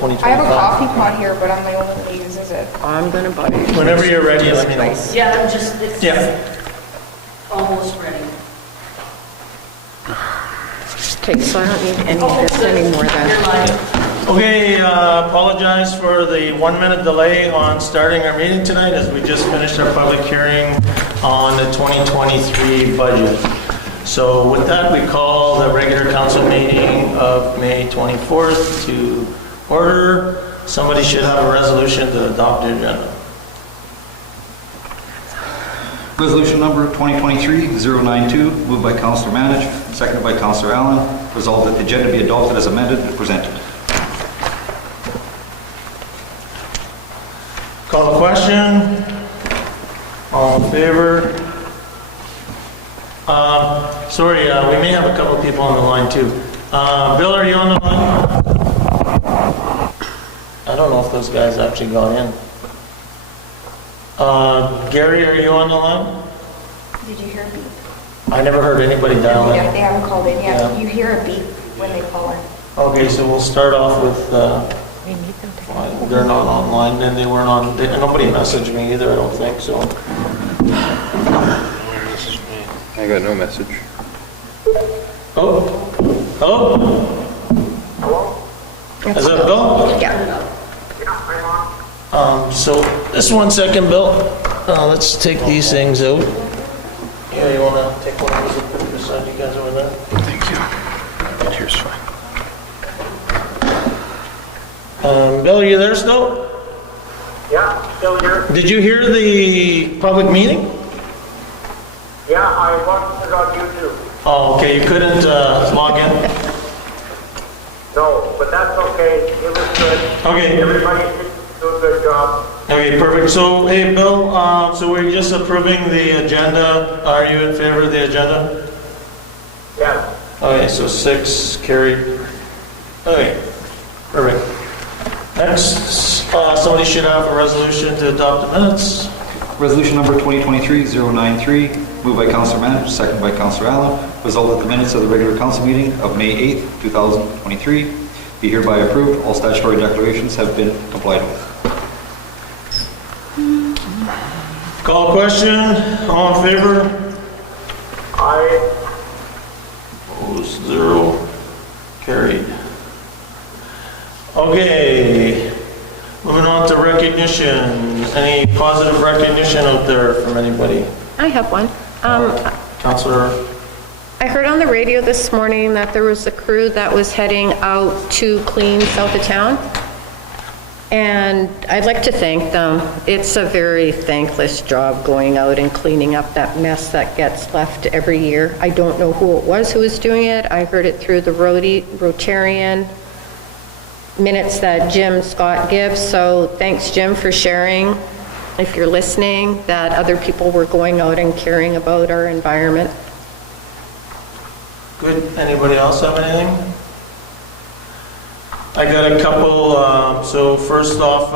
I have a coffee pot here, but I'm the only one that uses it. I'm gonna buy it. Whenever you're ready, let me know. Yeah, I'm just, it's Yeah. almost ready. Okay, so I don't need any of this anymore You're then. live. Okay, apologize for the 1-minute delay on starting our meeting tonight as we just finished our public hearing on the 2023 budget. So with that, we call the regular council meeting of May 24th to order. Somebody should have a resolution to adopt the agenda. Resolution number 2023-092, moved by Councillor Manich, seconded by Councillor Allen. Resolved that the agenda be adopted as amended and presented. Call the question. All in favor? Sorry, we may have a couple people on the line too. Bill, are you on the line? I don't know if those guys actually got in. Gary, are you on the line? Did you hear a beep? I never heard anybody dial Yeah, in. they haven't called in yet. Yeah. You hear a beep when they call in. Okay, so we'll start off with, We need them to. well, they're not online, then they weren't on, nobody messaged me either, I don't think, so. I got no message. Oh, hello? Is that Bill? Yeah. So, just 1 second, Bill. Let's take these things out. Yeah, you wanna take one of these and put it beside you guys over there? Thank you. That here's fine. Bill, are you there still? Yeah, still here. Did you hear the public meeting? Yeah, I watched it on YouTube. Oh, okay, you couldn't log in? No, but that's okay. It was good. Okay. Everybody did do a good job. Okay, perfect. So, hey, Bill, so we're just approving the agenda. Are you in favor of the agenda? Yes. Okay, so 6 carried. Okay, perfect. Next, somebody should have a resolution to adopt the minutes. Resolution number 2023-093, moved by Councillor Manich, seconded by Councillor Allen. Resolved that the minutes of the regular council meeting of May 8th, 2023 be hereby approved. All statutory declarations have been complied with. Call question, all in favor? I, Opposed, 0, carried. Okay, moving on to recognition. Any positive recognition out there from anybody? I have one. Councillor? I heard on the radio this morning that there was a crew that was heading out to clean south of town. And I'd like to thank them. It's a very thankless job going out and cleaning up that mess that gets left every year. I don't know who it was who was doing it. I heard it through the Rotarian minutes that Jim Scott gives. So thanks, Jim, for sharing, if you're listening, that other people were going out and caring about our environment. Good. Anybody else have anything? I got a couple. So first off,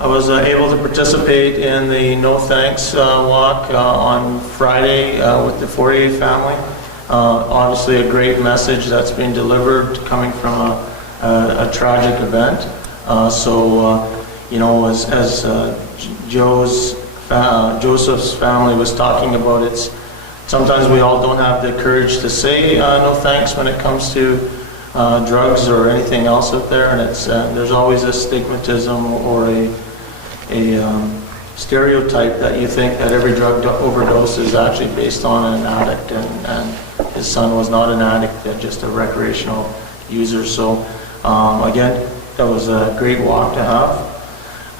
I was able to participate in the No Thanks walk on Friday with the Fourier family. Obviously a great message that's being delivered coming from a tragic event. You know, as Joseph's family was talking about, it's sometimes we all don't have the courage to say no thanks when it comes to drugs or anything else out there, and it's there's always a stigmatism or a stereotype that you think that every drug overdose is actually based on an addict, and his son was not an addict, just a recreational user. So again, that was a great walk to have.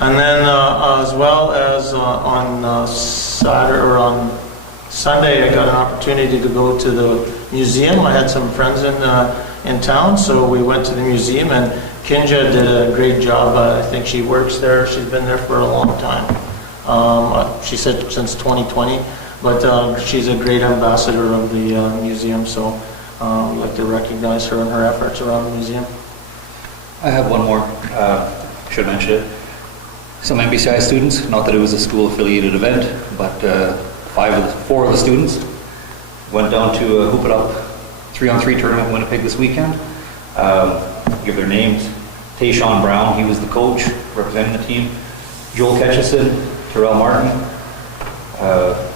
And then as well as on Saturday or on Sunday, I got an opportunity to go to the museum. I had some friends in town, so we went to the museum, and Kinja did a great job. I think she works there. She's been there for a long time. She said since 2020, but she's a great ambassador of the museum, so I'd like to recognize her and her efforts around the museum. I have one more. Should mention it. Some MBCI students, not that it was a school-affiliated event, but 4 of the students went down to Hoop It Up 3-on-3 tournament in Winnipeg this weekend. Give their names, Tayshawn Brown, he was the coach representing the team. Joel Ketchison, Terrell Martin,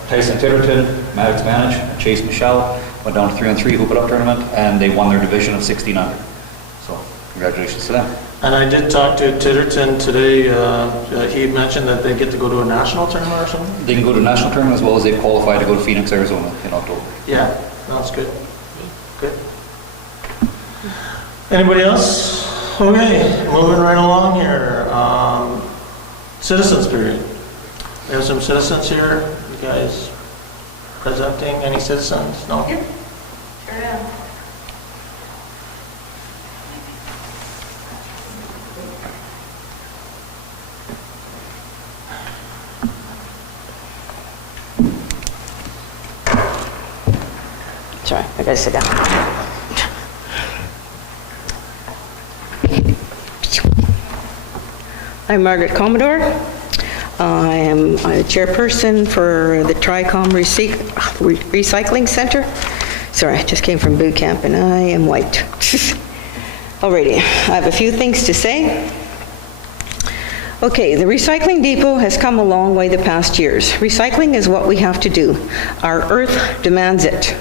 Tyson Titterton, Maddox Manage, and Chase Michelle went down to 3-on-3 hoop it up tournament, and they won their division of 16 under. So congratulations to them. And I did talk to Titterton today. He mentioned that they get to go to a national tournament or something? They can go to national tournament as well as they qualify to go to Phoenix, Arizona in October. Yeah, that's good. Good. Anybody else? Okay, moving right along here. Citizens period. We have some citizens here. You guys presenting any citizens? No? Yep. Sure am. Sorry, I gotta sit down. I'm Margaret Commodore. I am a chairperson for the Tricom Recycling Center. Sorry, I just came from boot camp and I am white. Alrighty, I have a few things to say. Okay, the recycling depot has come a long way the past years. Recycling is what we have to do. Our earth demands it.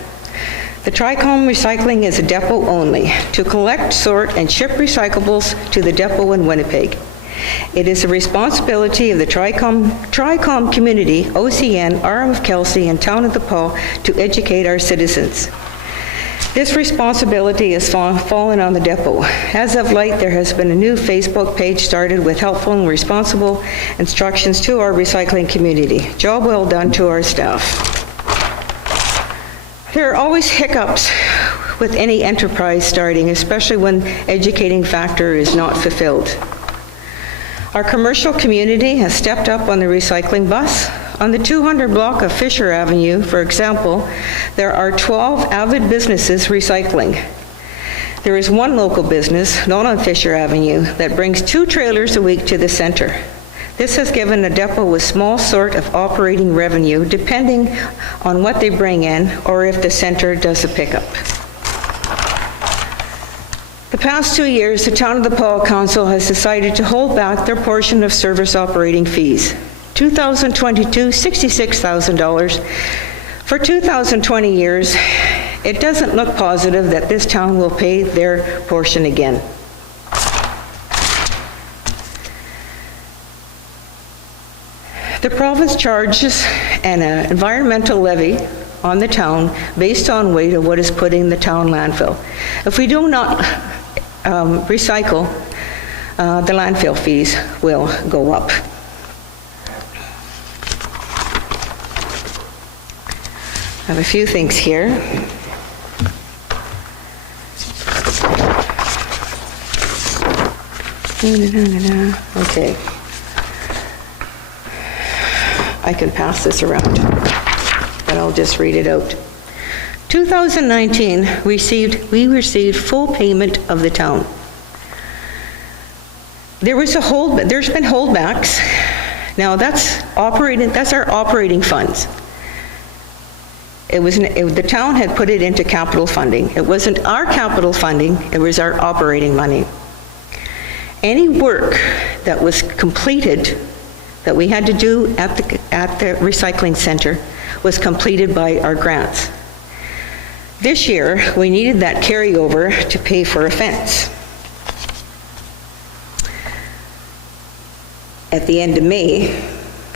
The Tricom Recycling is a depot only, to collect, sort, and ship recyclables to the depot in Winnipeg. It is the responsibility of the Tricom community, OCN, RM of Kelsey, and Town of the Paw to educate our citizens. This responsibility has fallen on the depot. As of late, there has been a new Facebook page started with helpful and responsible instructions to our recycling community. Job well done to our staff. There are always hiccups with any enterprise starting, especially when educating factor is not fulfilled. Our commercial community has stepped up on the recycling bus. On the 200 block of Fisher Avenue, for example, there are 12 avid businesses recycling. There is one local business, not on Fisher Avenue, that brings 2 trailers a week to the center. This has given a depot a small sort of operating revenue, depending on what they bring in or if the center does a pickup. The past 2 years, the Town of the Paw Council has decided to hold back their portion of service operating fees. 2022, $66,000. For 2020 years, it doesn't look positive that this town will pay their portion again. The province charges an environmental levy on the town based on weight of what is put in the town landfill. If we do not recycle, the landfill fees will go up. I have a few things here. Okay. I can pass this around, but I'll just read it out. 2019, we received full payment of the town. There's been holdbacks. Now that's our operating funds. The town had put it into capital funding. It wasn't our capital funding, it was our operating money. Any work that was completed that we had to do at the recycling center was completed by our grants. This year, we needed that carryover to pay for a fence. At the end of May,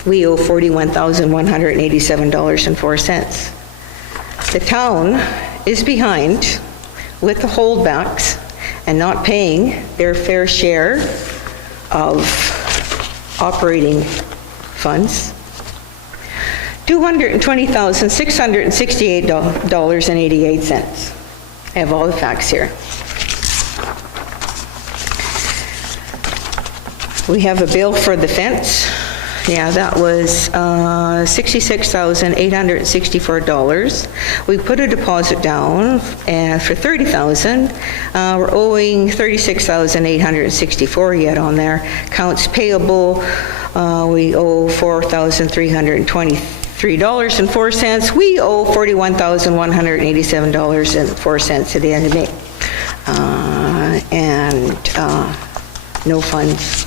we owe $41,187.04. The town is behind with the holdbacks and not paying their fair share of operating funds. $220,668.88. I have all the facts here. We have a bill for the fence. Yeah, that was $66,864. We put a deposit down for $30,000. We're owing $36,864 yet on there. Accounts payable, we owe $4,323.04. We owe $41,187.04 at the end of May. no funds.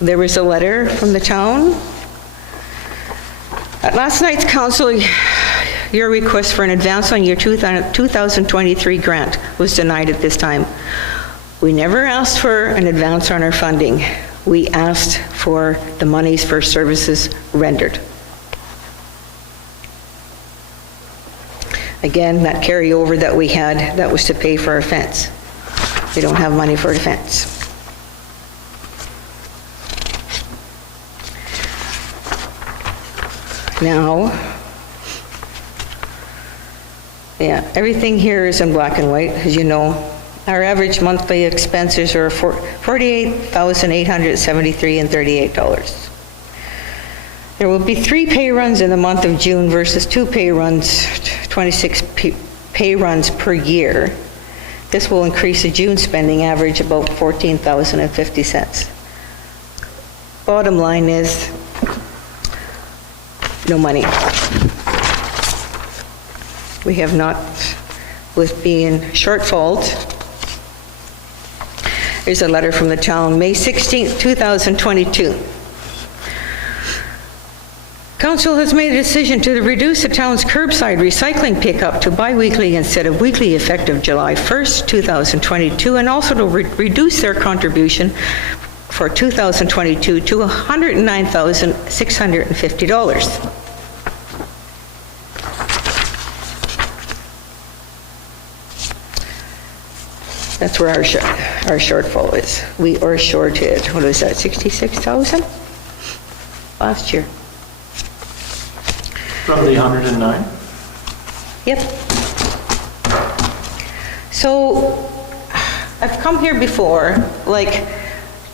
There was a letter from the town. At last night's council, your request for an advance on your 2023 grant was denied at this time. We never asked for an advance on our funding. We asked for the monies for services rendered. Again, that carryover that we had, that was to pay for our fence. We don't have money for a fence. Now, yeah, everything here is in black and white, as you know. Our average monthly expenses are $48,873.38. There will be 3 pay runs in the month of June versus 2 pay runs, 26 pay runs per year. This will increase the June spending average about $14,050. Bottom line is, no money. We have not, with being shortfalls. Here's a letter from the town, May 16th, 2022. Council has made a decision to reduce the town's curbside recycling pickup to bi-weekly instead of weekly effective July 1st, 2022, and also to reduce their contribution for 2022 to $109,650. That's where our shortfall is. We are shorted, what is that, 66,000? Last year. From the 109? Yep. So, I've come here before, like,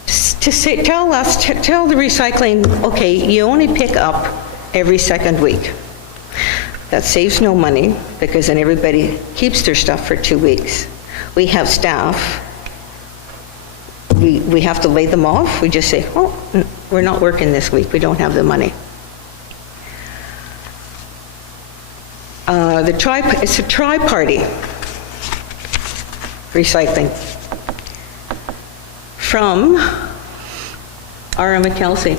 to say, tell the recycling, okay, you only pick up every second week. That saves no money, because then everybody keeps their stuff for 2 weeks. We have staff. We have to lay them off. We just say, oh, we're not working this week. We don't have the money. It's a tri-party recycling from R.M. McKelsey.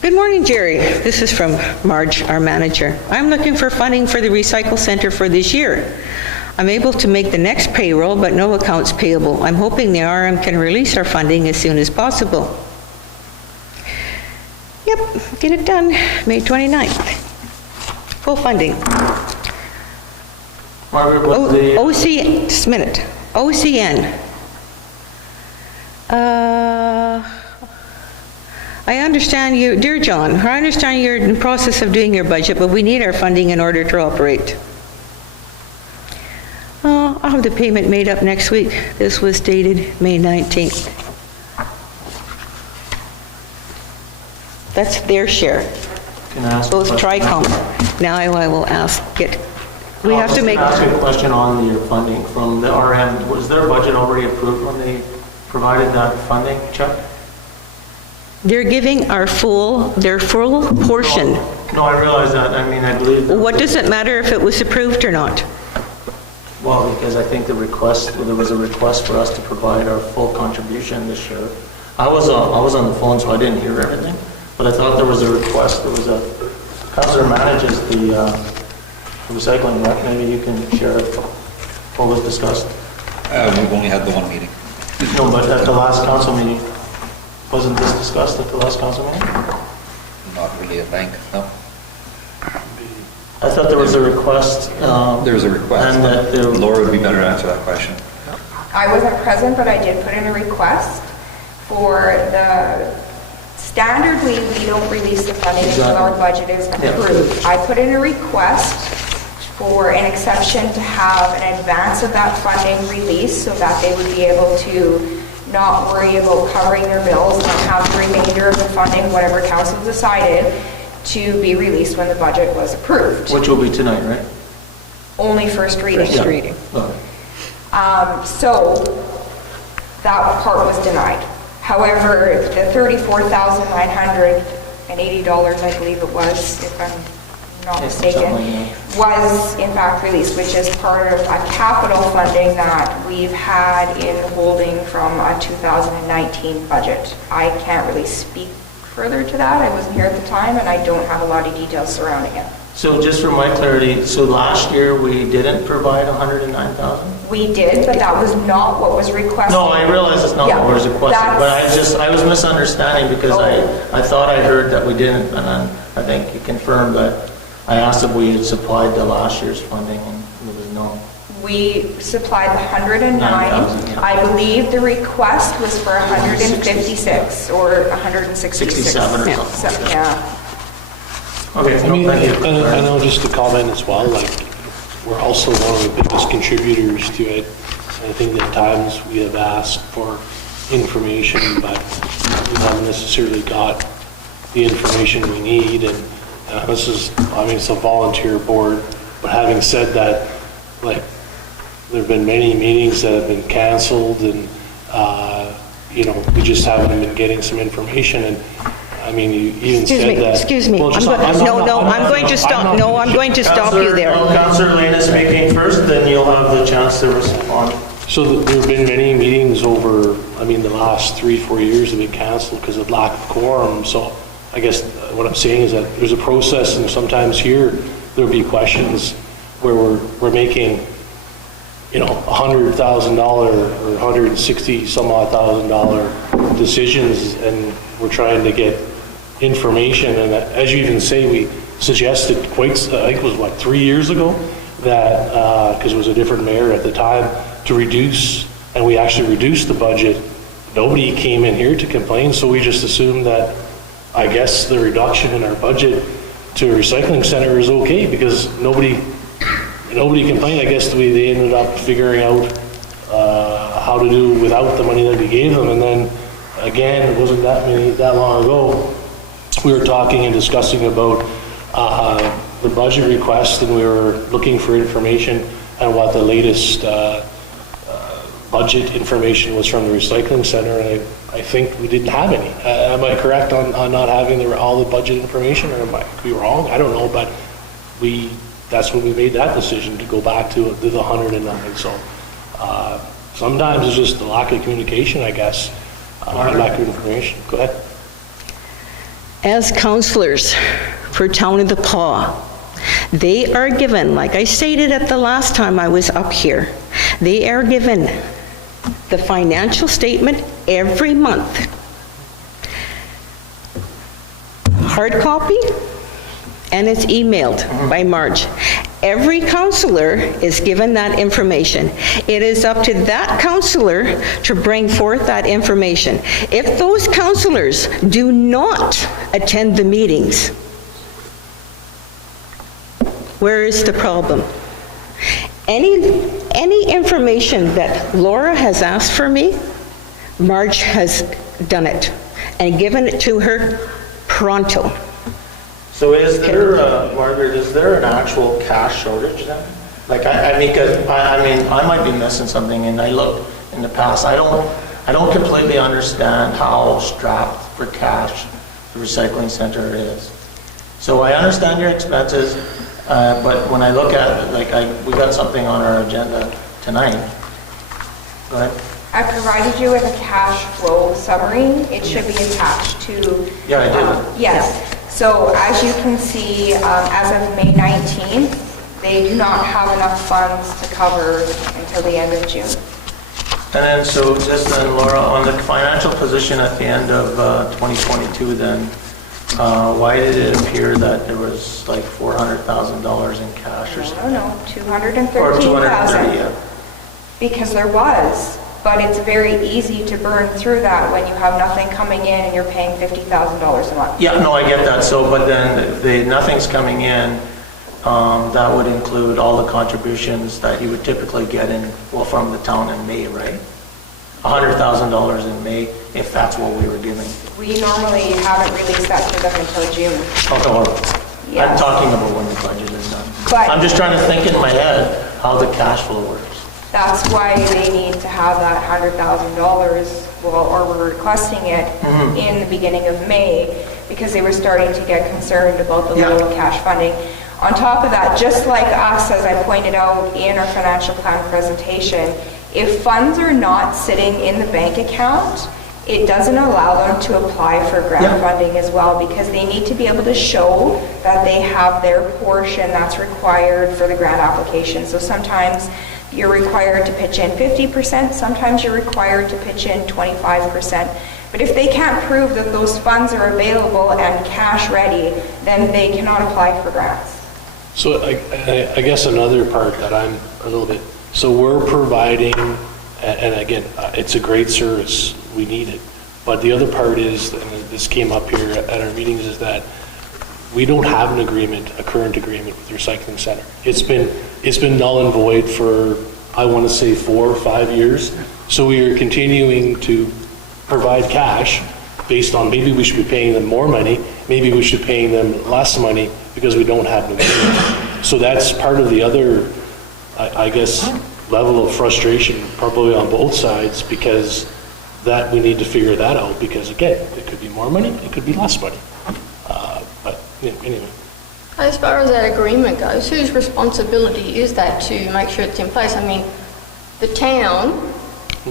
Good morning, Jerry. This is from Marge, our manager. I'm looking for funding for the recycle center for this year. I'm able to make the next payroll, but no accounts payable. I'm hoping the RM can release our funding as soon as possible. Yep, get it done, May 29th. Full funding. Margaret, what's the... just a minute. OCN. I understand you, dear John, I understand you're in the process of doing your budget, but we need our funding in order to operate. I'll have the payment made up next week. This was dated May 19th. That's their share. Can I ask a Both question? TRICOM. Now I will ask it. We have to make... I was going to ask you a question on your funding from the RM. Was their budget already approved when they provided that funding, Chuck? They're giving their full portion. No, I realize that. I mean, I believe... What does it matter if it was approved or not? Well, because I think there was a request for us to provide our full contribution this year. I was on the phone, so I didn't hear everything, but I thought there was a request. There was a... Councilor manages the recycling rec. Maybe you can share what was discussed. We've only had the one meeting. No, but at the last council meeting, wasn't this discussed at the last council meeting? Not really at length, no. I thought there was a request. There's a request. And that there... Laura would be better to answer that question. I wasn't present, but I did put in a request for the standard we don't release the funding until our budget is approved. I put in a request for an exception to have an advance of that funding released so that they would be able to not worry about covering their bills and have the remainder of the funding, whatever council decided, to be released when the budget was approved. Which will be tonight, right? Only first reading. First reading. Okay. So that part was denied. However, the $34,980, I believe it was, if I'm not Yes, mistaken, something was in fact released, which is part of a capital funding that we've had in holding from a 2019 budget. I can't really speak further to that. I wasn't here at the time, and I don't have a lot of details surrounding it. So just for my clarity, so last year we didn't provide 109,000? We did, but that was not what was requested. No, I realize it's not what was requested, but I was misunderstanding because I thought I heard that we didn't, and then I think you confirmed that I asked if we had supplied the last year's funding, and it was no. We supplied the 109. 9,000, yeah. I believe the request was for 156 or 166. 67 or Yeah, something. so, yeah. Okay, I mean, no, thank you. I know just to comment as well, like, we're also one of the biggest contributors to it. I think at times we have asked for information, but we haven't necessarily got the information we need, and this is, I mean, it's a volunteer board, but having said that, like, there've been many meetings that have been canceled, and, you know, we just haven't been getting some information, and I mean, you even said that. Excuse me. Well, just- I'm going to stop. No, I'm going to stop you there. Councillor Lane is speaking first, then you'll have the chance to respond. So there have been many meetings over, I mean, the last 3-4 years have been canceled because of lack of quorum. So I guess what I'm saying is that there's a process, and sometimes here there'll be questions where we're making, you know, $100,000 or 160 some odd $1,000 decisions, and we're trying to get information. And as you even say, we suggested quite, I think it was what, 3 years ago, that because it was a different mayor at the time, to reduce, and we actually reduced the budget. Nobody came in here to complain, so we just assumed that, I guess, the reduction in our budget to a recycling center is okay because nobody complained. I guess they ended up figuring out how to do without the money that we gave them. And then again, it wasn't that long ago, we were talking and discussing about the budget request, and we were looking for information on what the latest budget information was from the recycling center, and I think we didn't have any. Am I correct on not having all the budget information, or am I could be wrong? I don't know, but that's when we made that decision to go back to the 109. So sometimes it's just the lack of communication, I guess, lack of information. Go ahead. As councillors for Town of the Paw, they are given, like I stated at the last time I was up here, they are given the financial statement every month. Hard copy, and it's emailed by Marge. Every councillor is given that information. It is up to that councillor to bring forth that information. If those councillors do not attend the meetings, where is the problem? Any information that Laura has asked for me, Marge has done it and given it to her pronto. So is there, Margaret, is there an actual cash shortage then? Like, I mean, 'cause I mean, I might be missing something, and I looked in the past. I don't completely understand how strapped for cash the recycling center is. So I understand your expenses, but when I look at it, like, we got something on our agenda tonight. Go ahead. I provided you with a cash flow summary. It should be attached to... Yeah, I did. Yes. So as you can see, as of May 19th, they do not have enough funds to cover until the end of June. And then, so just then, Laura, on the financial position at the end of 2022 then, why did it appear that there was like $400,000 in cash or something? No, Or 213,000. 230, yeah. Because there was, but it's very easy to burn through that when you have nothing coming in and you're paying $50,000 a month. Yeah, no, I get that. So, but then if nothing's coming in, that would include all the contributions that you would typically get in, well, from the town in May, right? $100,000 in May, if that's what we were giving. We normally haven't released that to them until June. I'm Yes. talking about when the budget is done. But- I'm just trying to think in my head how the cash flow works. That's why they need to have that $100,000, well, or we're requesting it in the beginning of May, because they were starting to get concerned about the Yeah. level of cash funding. On top of that, just like us, as I pointed out in our financial plan presentation, if funds are not sitting in the bank account, it doesn't allow them to apply for grant funding as well, because they need to be able to show that they have their portion that's required for the grant application. So sometimes you're required to pitch in 50%, sometimes you're required to pitch in 25%. But if they can't prove that those funds are available and cash ready, then they cannot apply for grants. So I guess another part that I'm a little bit, so we're providing, and again, it's a great service, we need it. But the other part is, and this came up here at our meetings, is that we don't have an agreement, a current agreement with the recycling center. It's been null and void for, I want to say 4 or 5 years. So we are continuing to provide cash based on, maybe we should be paying them more money, maybe we should be paying them less money because we don't have an agreement. So that's part of the other, I guess, level of frustration probably on both sides, because that we need to figure that out, because again, it could be more money, it could be less money. But anyway. As far as that agreement goes, whose responsibility is that to make sure it's in place? I mean, the town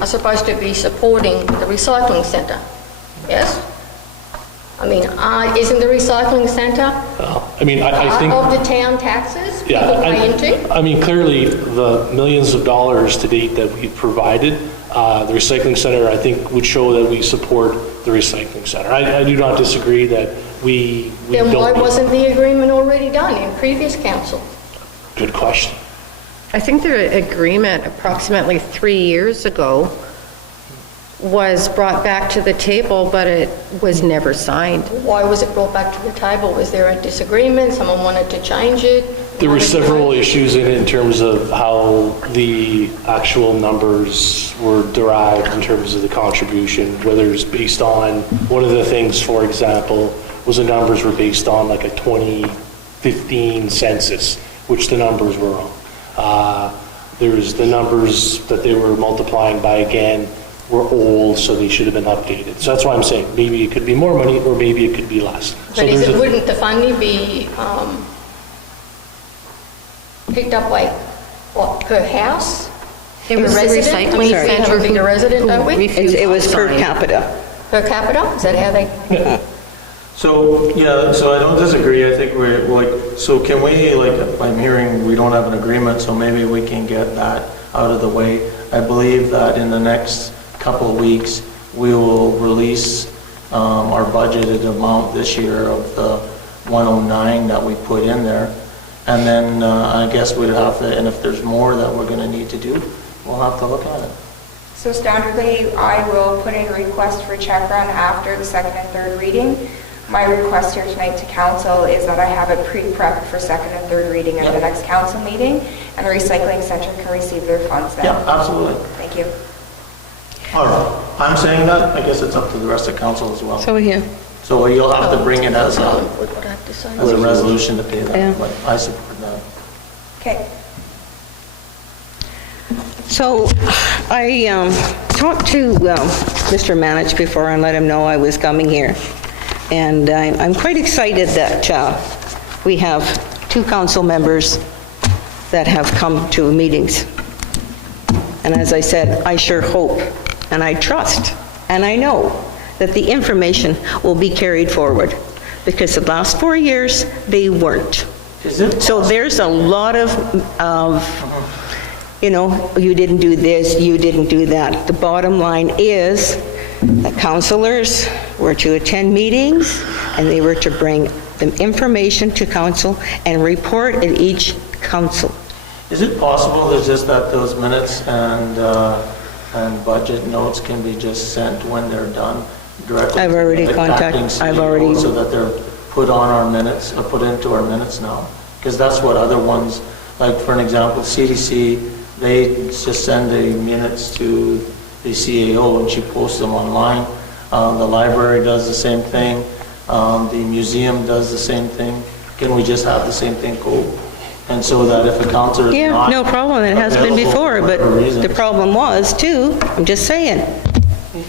are supposed to be supporting the recycling centre, yes? I mean, isn't the recycling centre I think part of the town taxes people pay into? I mean, clearly the millions of dollars to date that we've provided, the recycling center, I think, would show that we support the recycling center. I do not disagree that we Then don't. why wasn't the agreement already done in previous council? Good question. I think the agreement approximately 3 years ago was brought back to the table, but it was never signed. Why was it brought back to the table? Was there a disagreement? Someone wanted to change it? There were several issues in it in terms of how the actual numbers were derived in terms of the contribution, whether it's based on, one of the things, for example, was the numbers were based on like a 2015 census, which the numbers were wrong. There's the numbers that they were multiplying by again were old, so they should have been updated. So that's why I'm saying maybe it could be more money or maybe it could be less. But wouldn't the funding be picked up like, what, per house? It was the resident? recycling We center have a bigger resident, don't we? It was per Sign. capita. Per capita? Is that how they? So, yeah, so I don't disagree. I think we're like, so can we, like, if I'm hearing we don't have an agreement, so maybe we can get that out of the way. I believe that in the next couple of weeks, we will release our budgeted amount this year of the 109 that we put in there. And then I guess we'd have to, and if there's more that we're going to need to do, we'll have to look at it. So standardly, I will put in a request for check run after the second and third reading. My request here tonight to council is that I have it pre-prepped for second and third reading at the next council meeting, and the recycling center can receive their funds then. Yeah, absolutely. Thank you. All right, I'm saying that, I guess it's up to the rest of council as well. So, yeah. So you'll have to bring it as What would I have to say? a resolution to pay that, Yeah. but I support that. Okay. So I talked to Mr. Manich before and let him know I was coming here. And I'm quite excited that we have 2 council members that have come to meetings. And as I said, I sure hope and I trust and I know that the information will be carried forward, because the last 4 years, they weren't. Is it? So there's a lot of you didn't do this, you didn't do that. The bottom line is that councilors were to attend meetings and they were to bring the information to council and report at each council. Is it possible there's just that those minutes and budget notes can be just sent when they're done directly? I've already to the acting CEO so that they're put on our minutes, or put into our minutes now? Because that's what other ones, like for an example, CDC, they just send the minutes to the CAO and she posts them online. The library does the same thing. The museum does the same thing. Can we just have the same thing go? And so that if a counselor is not... Yeah, no problem, it has been before, but the problem was too, I'm just saying,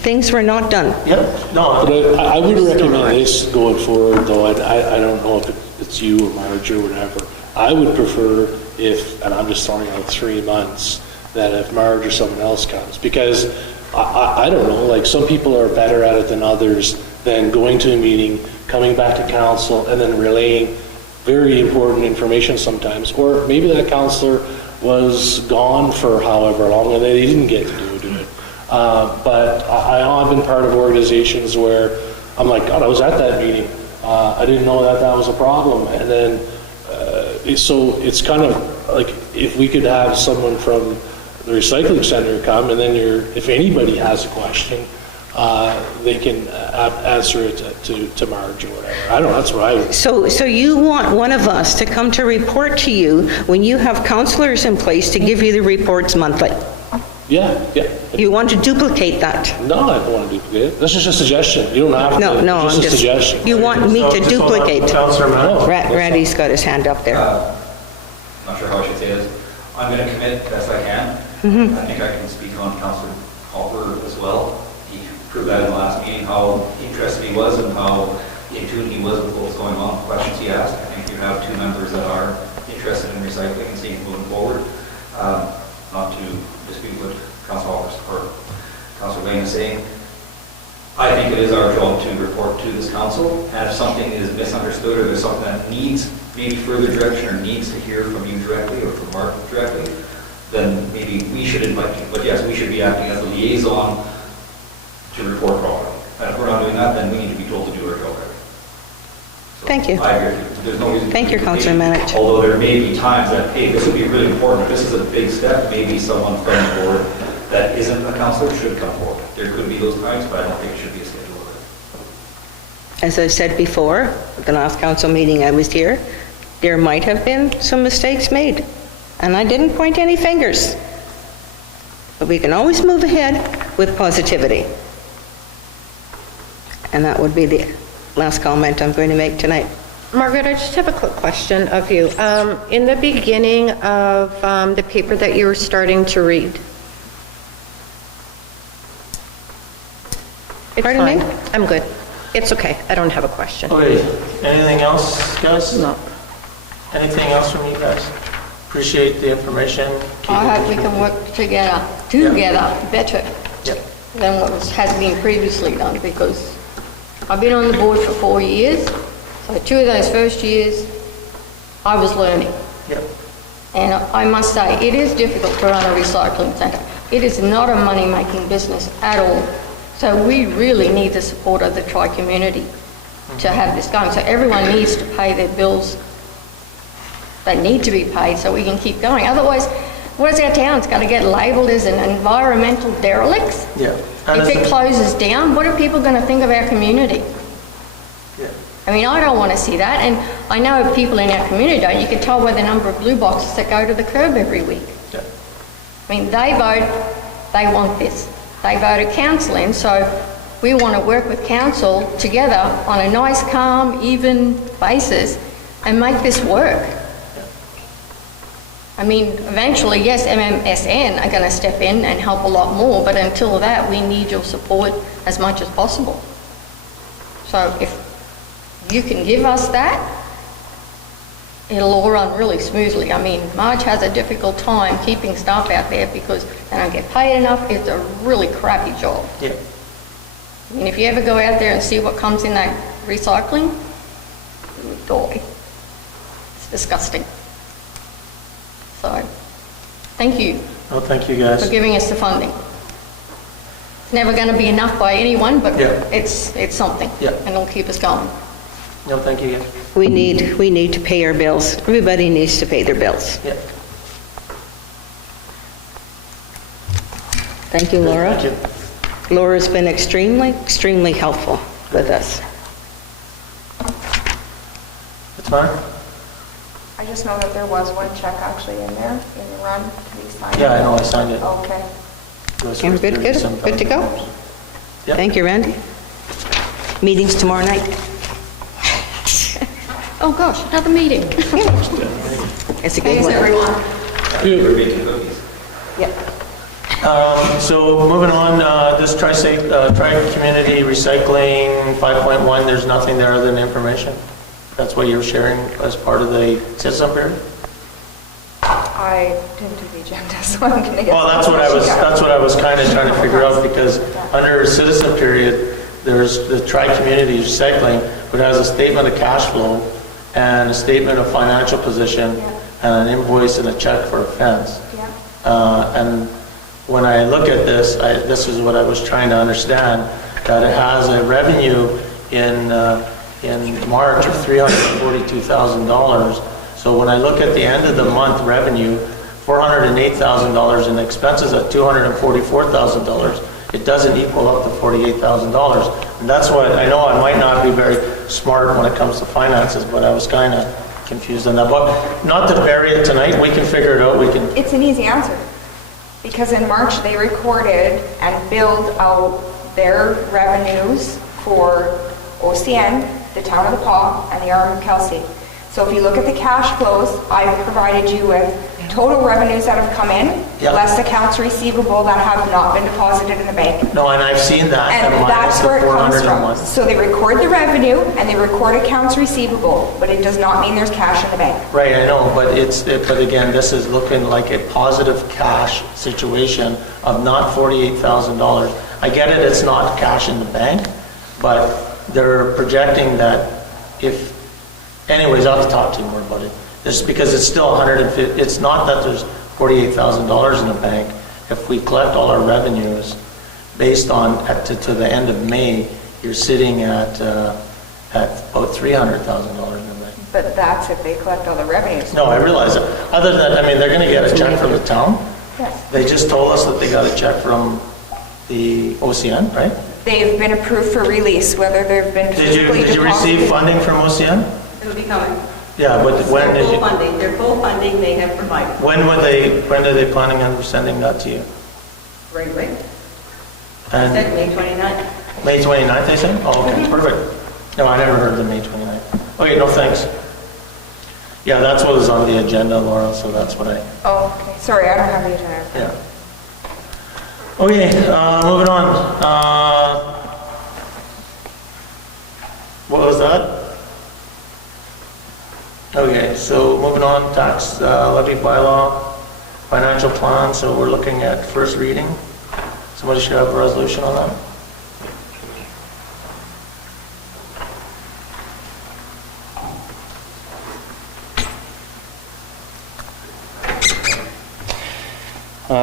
things were not done. Yep, no. But I would recommend this going forward, though. I don't know if it's you or Marge or whatever. I would prefer if, and I'm just throwing out 3 months, that if Marge or someone else comes, because I don't know, like some people are better at it than others, than going to a meeting, coming back to council, and then relaying very important information sometimes. Or maybe that councillor was gone for however long and they didn't get to do it. But I've been part of organizations where I'm like, God, I was at that meeting. I didn't know that was a problem. And then, so it's kind of like if we could have someone from the recycling center come, and then if anybody has a question, they can answer it to Marge or whatever. I don't know, that's what I would. So you want one of us to come to report to you when you have counselors in place to give you the reports monthly? Yeah. You want to duplicate that? No, I don't want to duplicate it. This is just a suggestion. You don't have to. No, Just I'm a suggestion. You want me to Just hold on, duplicate? Councillor Mann. Randy's got his hand up there. Not sure how I should say this. I'm going to commit best I can. I think I can speak on Councillor Hopper as well. He proved that in the last meeting, how interested he was and how in tune he was with what was going on, questions he asked. I think you have 2 members that are interested in recycling and seeing moving forward. Not to dispute what Councillor Hopper or Councillor Lane is saying. I think it is our job to report to this council, and if something is misunderstood or there's something that needs maybe further direction or needs to hear from you directly or from Mark directly, then maybe we should invite you. But yes, we should be acting as a liaison to report properly. And if we're not doing that, then we need to be told to do our job better. So Thank you. I agree. There's no reason. Thank you, Councillor Manich. Although there may be times that, hey, this would be really important. This is a big step. Maybe someone from the board that isn't a councillor should come forward. There could be those times, but I don't think it should be a schedule of it. As I said before, at the last council meeting I was here, there might have been some mistakes made, and I didn't point any fingers. But we can always move ahead with positivity. And that would be the last comment I'm going to make tonight. Margaret, I just have a quick question of you. In the beginning of the paper that you were starting to read. It's Pardon me? fine. I'm good. It's okay. I don't have a question. Okay, anything else, guys? No. Anything else from you guys? Appreciate the information. Keep I it- hope we can work together better Yep. than what has been previously done, because I've been on the board for 4 years, so 2 of those first years, I was learning. Yep. And I must say, it is difficult to run a recycling centre. It is not a money-making business at all. So we really need the support of the tri-community to have this going. So everyone needs to pay their bills. They need to be paid so we can keep going. Otherwise, what is our town? It's going to get labelled as an environmental derelict. Yeah. And If it's it a- closes down, what are people going to think of our community? Yeah. I mean, I don't want to see that, and I know people in our community don't. You can tell by the number of blue boxes that go to the curb every week. Yeah. I mean, they vote, they want this. They voted council in, so we want to work with council together on a nice, calm, even basis and make this work. I mean, eventually, yes, MMSN are going to step in and help a lot more, but until that, we need your support as much as possible. So if you can give us that, it'll all run really smoothly. I mean, Marge has a difficult time keeping staff out there because they don't get paid enough. It's a really crappy job. Yeah. I mean, if you ever go out there and see what comes in that recycling, you would die. It's disgusting. So, thank you Well, thank you, for guys. giving us the funding. It's never going to be enough by anyone, but Yeah. it's something. Yeah. And it'll keep us going. No, thank you, guys. We need to pay our bills. Everybody needs to pay their bills. Yeah. Thank you, Laura. Thank you. Laura's been extremely helpful with us. That's fine. I just know that there was one check actually in there, in the run, to be signed. Yeah, I know, I signed it. Okay. It was Good, for good, good. $37,000. Good to go. Yep. Thank you, Randy. Meeting's tomorrow night. Oh gosh, another meeting. It's a good Thanks, one. everyone. We're baking cookies. Yep. So moving on, this tri-community recycling 5.1, there's nothing there other than information? That's what you're sharing as part of the citizen period? I didn't do the agenda, so I'm gonna get. Well, that's what I was kind of trying to figure out, because under citizen period, there's the tri-community recycling, but has a statement of cash flow and a statement of financial position and an invoice and a check for a fence. And when I look at this, this is what I was trying to understand, that it has a revenue in March of $342,000. So when I look at the end of the month revenue, $408,000, and expenses at $244,000, it doesn't equal up to $48,000. And that's what, I know I might not be very smart when it comes to finances, but I was kind of confused on that. But not to bury it tonight, we can figure it out, we can. It's an easy answer, because in March, they recorded and billed out their revenues for OCN, the Town of the Paw, and the Arm of Kelsey. So if you look at the cash flows, I've provided you with total revenues that have come in, less accounts receivable that have not been deposited in the bank. No, and I've seen that. And that's where it comes from. So they record the revenue and they record accounts receivable, but it does not mean there's cash in the bank. Right, I know, but but again, this is looking like a positive cash situation of not $48,000. I get it, it's not cash in the bank, but they're projecting that if, anyways, I'll have to talk to you more about it. Just because it's still $150, it's not that there's $48,000 in the bank. If we collect all our revenues based on, to the end of May, you're sitting at about $300,000 in the bank. But that's if they collect all the revenues. No, I realize that. Other than that, I mean, they're going to get a check from the town. Yes. They just told us that they got a check from the OCN, right? They've been approved for release, whether they've been physically Did you receive deposited. funding from OCN? It'll be coming. Yeah, but when did you? They're full funding, they have provided. When are they planning on sending that to you? Right away. And Said May 29th. May 29th, they said? Oh, okay, perfect. No, I never heard of the May 29th. Okay, no thanks. Yeah, that's what was on the agenda, Laura, so that's what I, Oh, okay. Sorry, I don't have the agenda. yeah. Okay, moving on. What was that? Okay, so moving on, tax levy bylaw, financial plan, so we're looking at first reading. Somebody should have a resolution on that.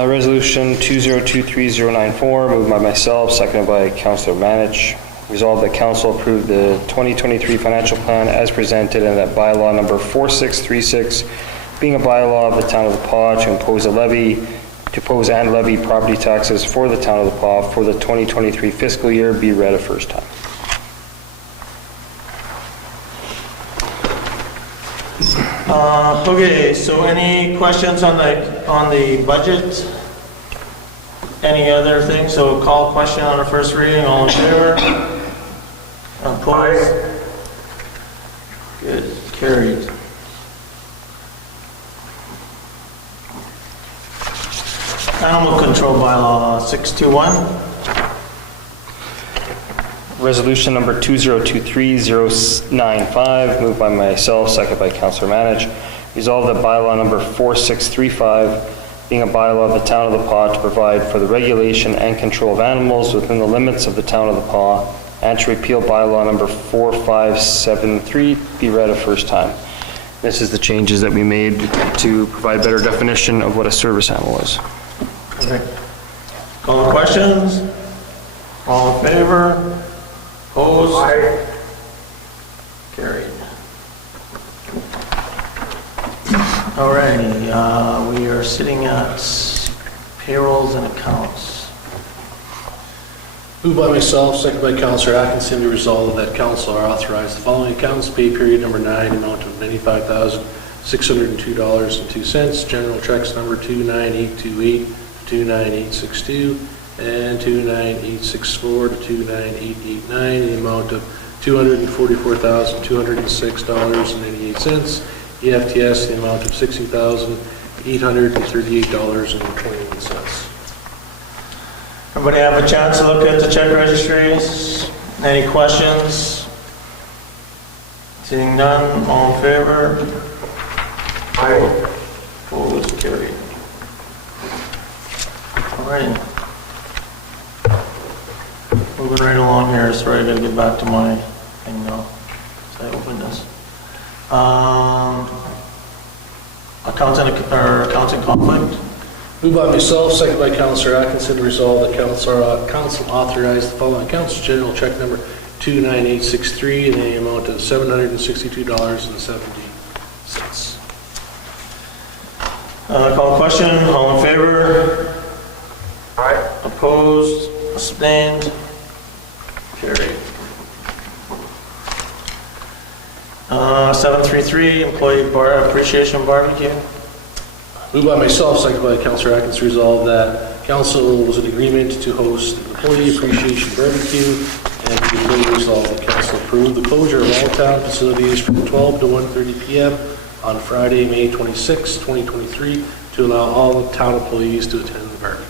Resolution 2023-094, moved by myself, seconded by Councillor Manich. Resolved that council approve the 2023 financial plan as presented, and that bylaw number 4636, being a bylaw of the Town of the Paw to impose and levy property taxes for the Town of the Paw for the 2023 fiscal year, be read a first time. Okay, so any questions on the budget? Any other things? So call question on the first reading, all in favor? Opposed? Good, carried. Animal control bylaw 621. Resolution number 2023-095, moved by myself, seconded by Councillor Manich. Resolved that bylaw number 4635, being a bylaw of the Town of the Paw to provide for the regulation and control of animals within the limits of the Town of the Paw, and to repeal bylaw number 4573, be read a first time. This is the changes that we made to provide better definition of what a service animal is. Okay. Call the questions? All in favor? Opposed? Carried. Alrighty, we are sitting at payrolls and accounts. Moved by myself, second by Councillor Atkinson, to resolve that council are authorized the following accounts: pay period number 9, amount of $95,602.02, general checks number 29828 to 29862, and 29864 to 29889, in the amount of $244,206.88. EFTS, the amount of $60,838.21. Everybody have a chance to look at the check registries? Any questions? Seeing none, all in favor? Aye. Opposed, carried. All right. Moving right along here, sorry, I gotta get back to my thing now. So I opened this. Accounting conflict? Moved by myself, second by Councillor Atkinson, to resolve that council authorize the following accounts general check number 29863 in the amount of $762.70. Call the question, all in favor? Aye. Opposed, abstained, carried. 733, employee appreciation barbecue. Moved by myself, second by Councillor Atkins, to resolve that council was in agreement to host an employee appreciation barbecue, and the employee resolved that council approved the closure of all town facilities from 12 to 1:30 p.m. on Friday, May 26, 2023, to allow all town employees to attend the barbecue.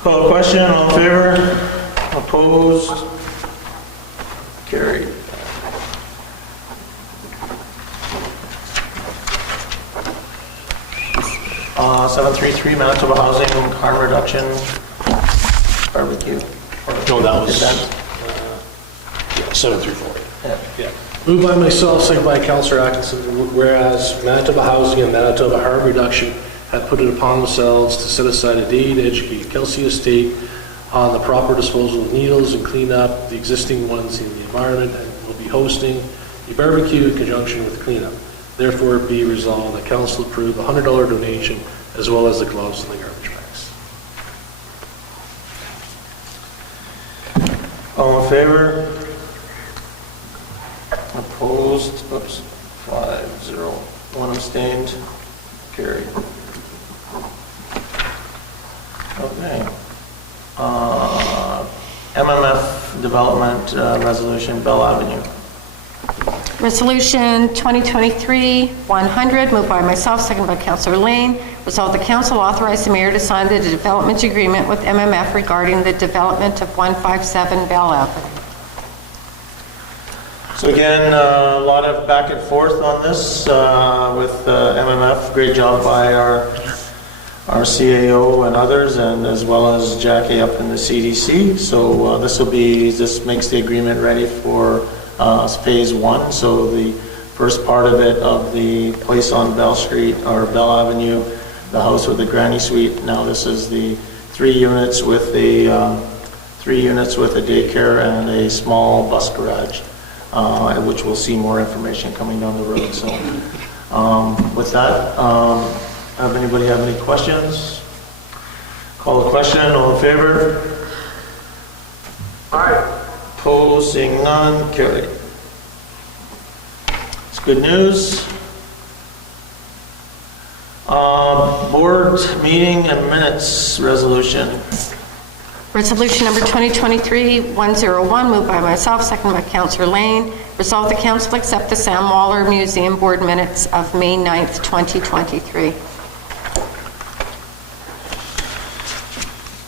Call the question, all in favor? Opposed? Carried. Uh, 733, Manitoba Housing Harm Reduction Barbecue. No, that was Event. 734. Yeah. Yeah. Moved by myself, second by Councillor Atkinson, whereas Manitoba Housing and Manitoba Harm Reduction have put it upon themselves to set aside a day to educate Kelsey Estate on the proper disposal of needles and clean up the existing ones in the environment, and will be hosting a barbecue in conjunction with cleanup. Therefore, be resolved that council approve a $100 donation as well as the gloves and the garbage bags. All in favor? Opposed? Oops. 5-0. One abstained. Carried. Okay. MMF Development Resolution, Bell Avenue. Resolution 2023-100, moved by myself, seconded by Councillor Lane. Resolved the council authorize the mayor to sign the development agreement with MMF regarding the development of 157 Bell Avenue. So again, a lot of back and forth on this with MMF. Great job by our CAO and others, and as well as Jackie up in the CDC. So this makes the agreement ready for phase one. So the first part of it, of the place on Bell Street or Bell Avenue, the house with the granny suite. Now this is the 3 units with a daycare and a small bus garage, which we'll see more information coming down the road. So with that, anybody have any questions? Call the question. All in favor? Aye. Opposed, seeing none, carried. It's good news. Board meeting and minutes resolution. Resolution number 2023-101, moved by myself, seconded by Councillor Lane. Resolved the council accept the Sam Waller Museum Board minutes of May 9th, 2023.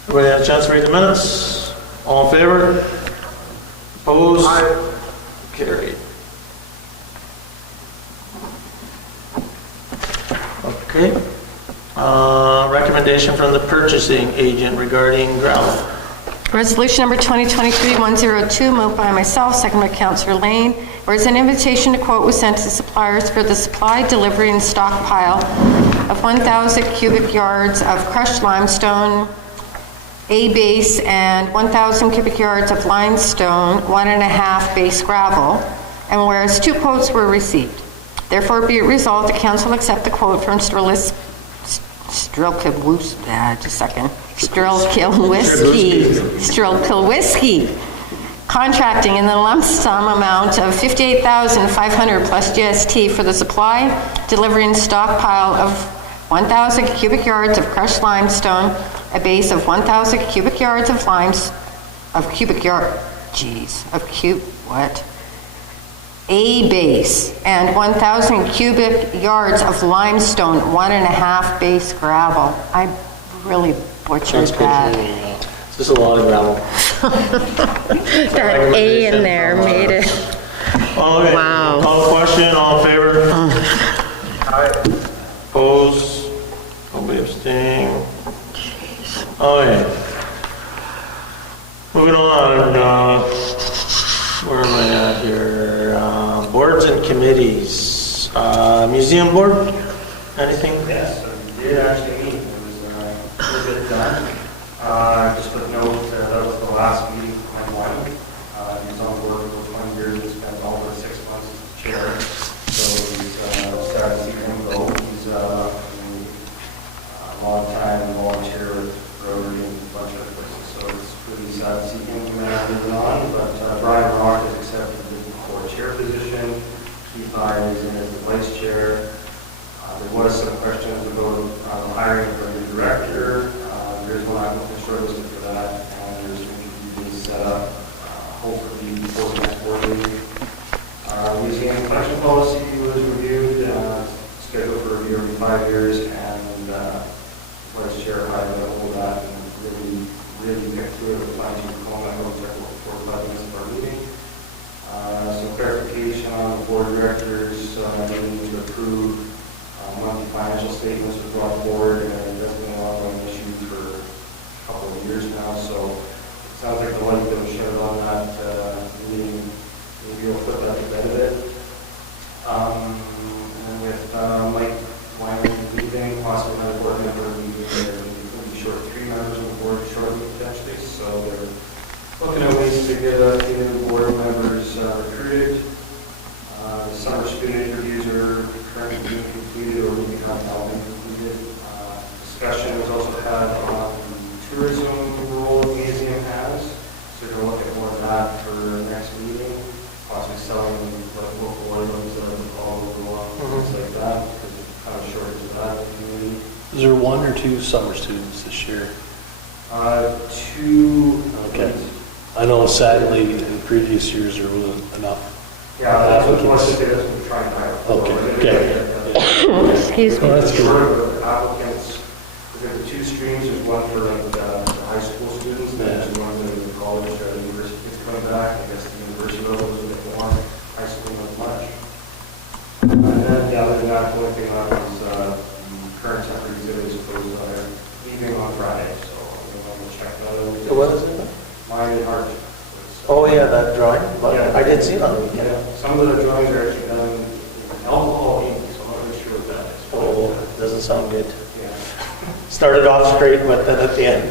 Everybody have a chance to read the minutes? All in favor? Opposed? Aye. Carried. Okay. Recommendation from the purchasing agent regarding gravel. Resolution number 2023-102, moved by myself, seconded by Councillor Lane. Whereas an invitation to quote was sent to suppliers for the supply, delivery, and stockpile of 1,000 cubic yards of crushed limestone, A-base, and 1,000 cubic yards of limestone, 1.5 base gravel, and whereas 2 quotes were received. Therefore, be it resolved, the council accept the quote from Strelkill Whiskey Contracting in the lump sum amount of $58,500 plus GST for the supply, delivery, and stockpile of 1,000 cubic yards of crushed limestone, a base of 1,000 cubic yards of A base, and 1,000 cubic yards of limestone, 1.5 base gravel. I really butchered that. It's just a lot of gravel. That A in there made it. Okay. Wow. Call the question, all in favor? Opposed? Nobody abstaining? Okay. Moving on, where am I at here? Boards and committees. Museum board, anything? Yes, we did actually meet. It was a good done. Just a note, that was the last meeting of my wife. He was on board for 20 years and spent all but 6 months as chair. So he's sad to see him go. He's a long-time volunteer with Rotary and a bunch of places. So it's really sad to see him moving on. But Brian Rock has accepted the board chair position. Keith Nye is in as the vice chair. There was some questions about hiring for a new director. There's one applicant shortlisted for that, and there's an interview being set up, hopefully before the next board meeting. Museum collection policy was reviewed, scheduled for review every 5 years, and vice chair highlighted all of that and really get through it with fine-tooth comb. I know it's like 45 minutes of our meeting. Some clarification on the board directors needing to approve monthly financial statements was brought forward, and that's been an ongoing issue for a couple of years now. So it sounds like the light that was shed on that meeting, maybe we'll put that to bed a bit. And with Mike Wyman leaving, possibly another board member leaving, they're going to be short 3 members on the board shortly potentially. So they're looking at ways to get new board members recruited. The summer student interviews are currently being completed or will become now being completed. Discussion was also had on the tourism role the museum has. So we're going to look at more of that for next meeting, possibly selling like local items that are all over the world, things like that, because there's kind of a shortage of that in the community. Is there 1 or 2 summer students this year? 2. Okay. I know sadly in previous years there wasn't enough. Yeah, that's what I said, that's what we're trying to hire. Okay. Excuse me. Oh, that's good. Applicants, we've got the 2 streams, there's one for like the high school students, and there's one for the college or the university kids coming back. I guess the university level is a bit more, high school not much. And then other than that, the only thing on is the current temporary exhibits closed on there, leaving on Friday, so we'll check that out. So what is it? Mine and Hart. Oh, yeah, that drawing, but Yeah. I did see that. Yeah, some of the drawings are actually done in alcohol ink, so I'm not really sure what that is. Oh, doesn't sound good. Yeah. Started off straight, but then at the end.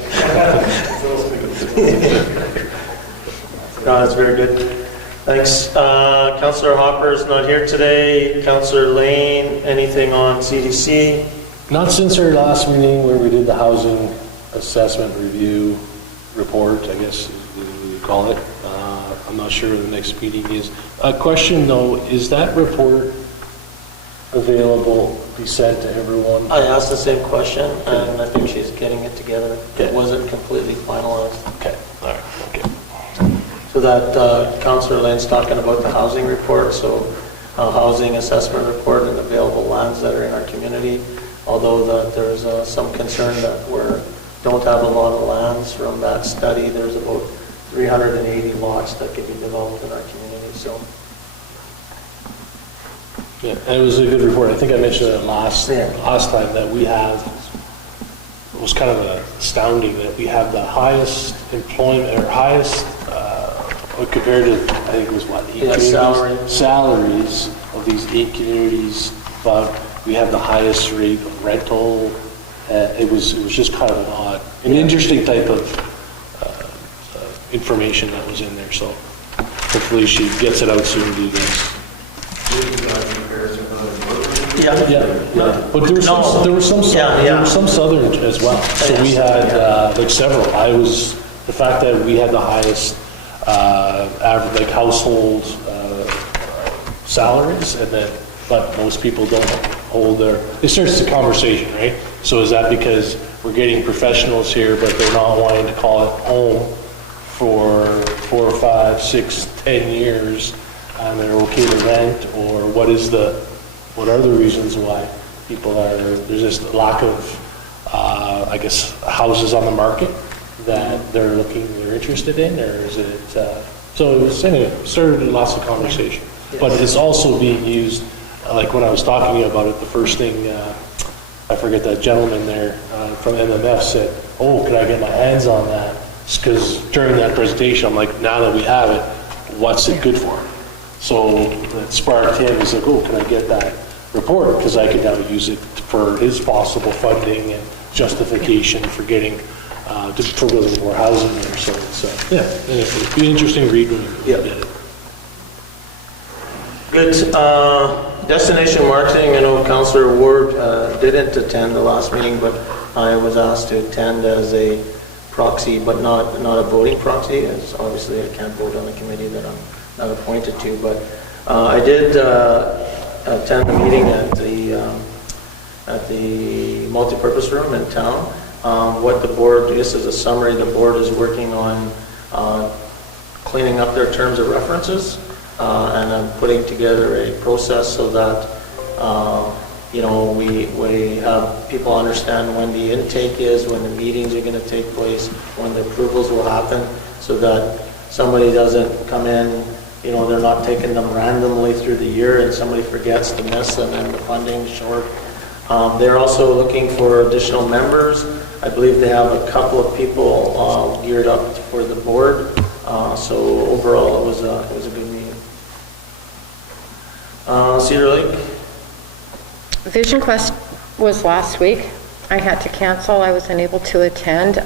No, that's very good. Thanks. Councillor Hopper is not here today. Councillor Lane, anything on CDC? Not since our last meeting where we did the housing assessment review report, I guess we call it. I'm not sure the next meeting is. A question though, is that report available, be sent to everyone? I asked the same question, and I think she's getting it together. Okay. It wasn't completely finalized. Okay, all right, okay. So that Councillor Lane's talking about the housing report, so housing assessment report and available lands that are in our community. Although that there's some concern that we don't have a lot of lands from that study. There's about 380 lots that could be developed in our community, so. Yeah, and it was a good report. I think I mentioned it last time that we have, it was kind of astounding that we have the highest employment, or highest, compared to, I think it was what, 8 communities? Salaries of these 8 communities, but we have the highest rate of rental. It was just kind of an interesting type of information that was in there, so hopefully she gets it out soon to you guys. Yeah. But there were some southern as well. So we had like several. The fact that we had the highest average like household salaries, and then but most people don't hold their. It starts the conversation, right? So is that because we're getting professionals here, but they're not wanting to call it home for 4 or 5, 6, 10 years, and they're okay to rent, or what are the reasons why people are, there's just a lack of, I guess, houses on the market? that they're interested in, or is it, so it was anyway, started lots of conversation. But it's also being used, like when I was talking to you about it, the first thing, I forget that gentleman there from MMF said, oh, could I get my hands on that? Because during that presentation, I'm like, now that we have it, what's it good for? So that sparked him, he's like, oh, can I get that report? Because I could now use it for his possible funding and justification for getting, for building more housing there. So it's, yeah, it'd be an interesting read when you get it. Good. Destination marketing, I know Councillor Ward didn't attend the last meeting, but I was asked to attend as a proxy, but not a voting proxy, as obviously I can't vote on the committee that I'm not appointed to, but I did attend the meeting at the multipurpose room in town. What the board, just as a summary, the board is working on cleaning up their terms of references, and I'm putting together a process so that we have people understand when the intake is, when the meetings are going to take place, when the approvals will happen, so that somebody doesn't come in, they're not taking them randomly through the year and somebody forgets to miss and then the funding's short. They're also looking for additional members. I believe they have a couple of people geared up for the board. So overall, it was a good meeting. Cedar Lake. Vision Quest was last week. I had to cancel. I was unable to attend.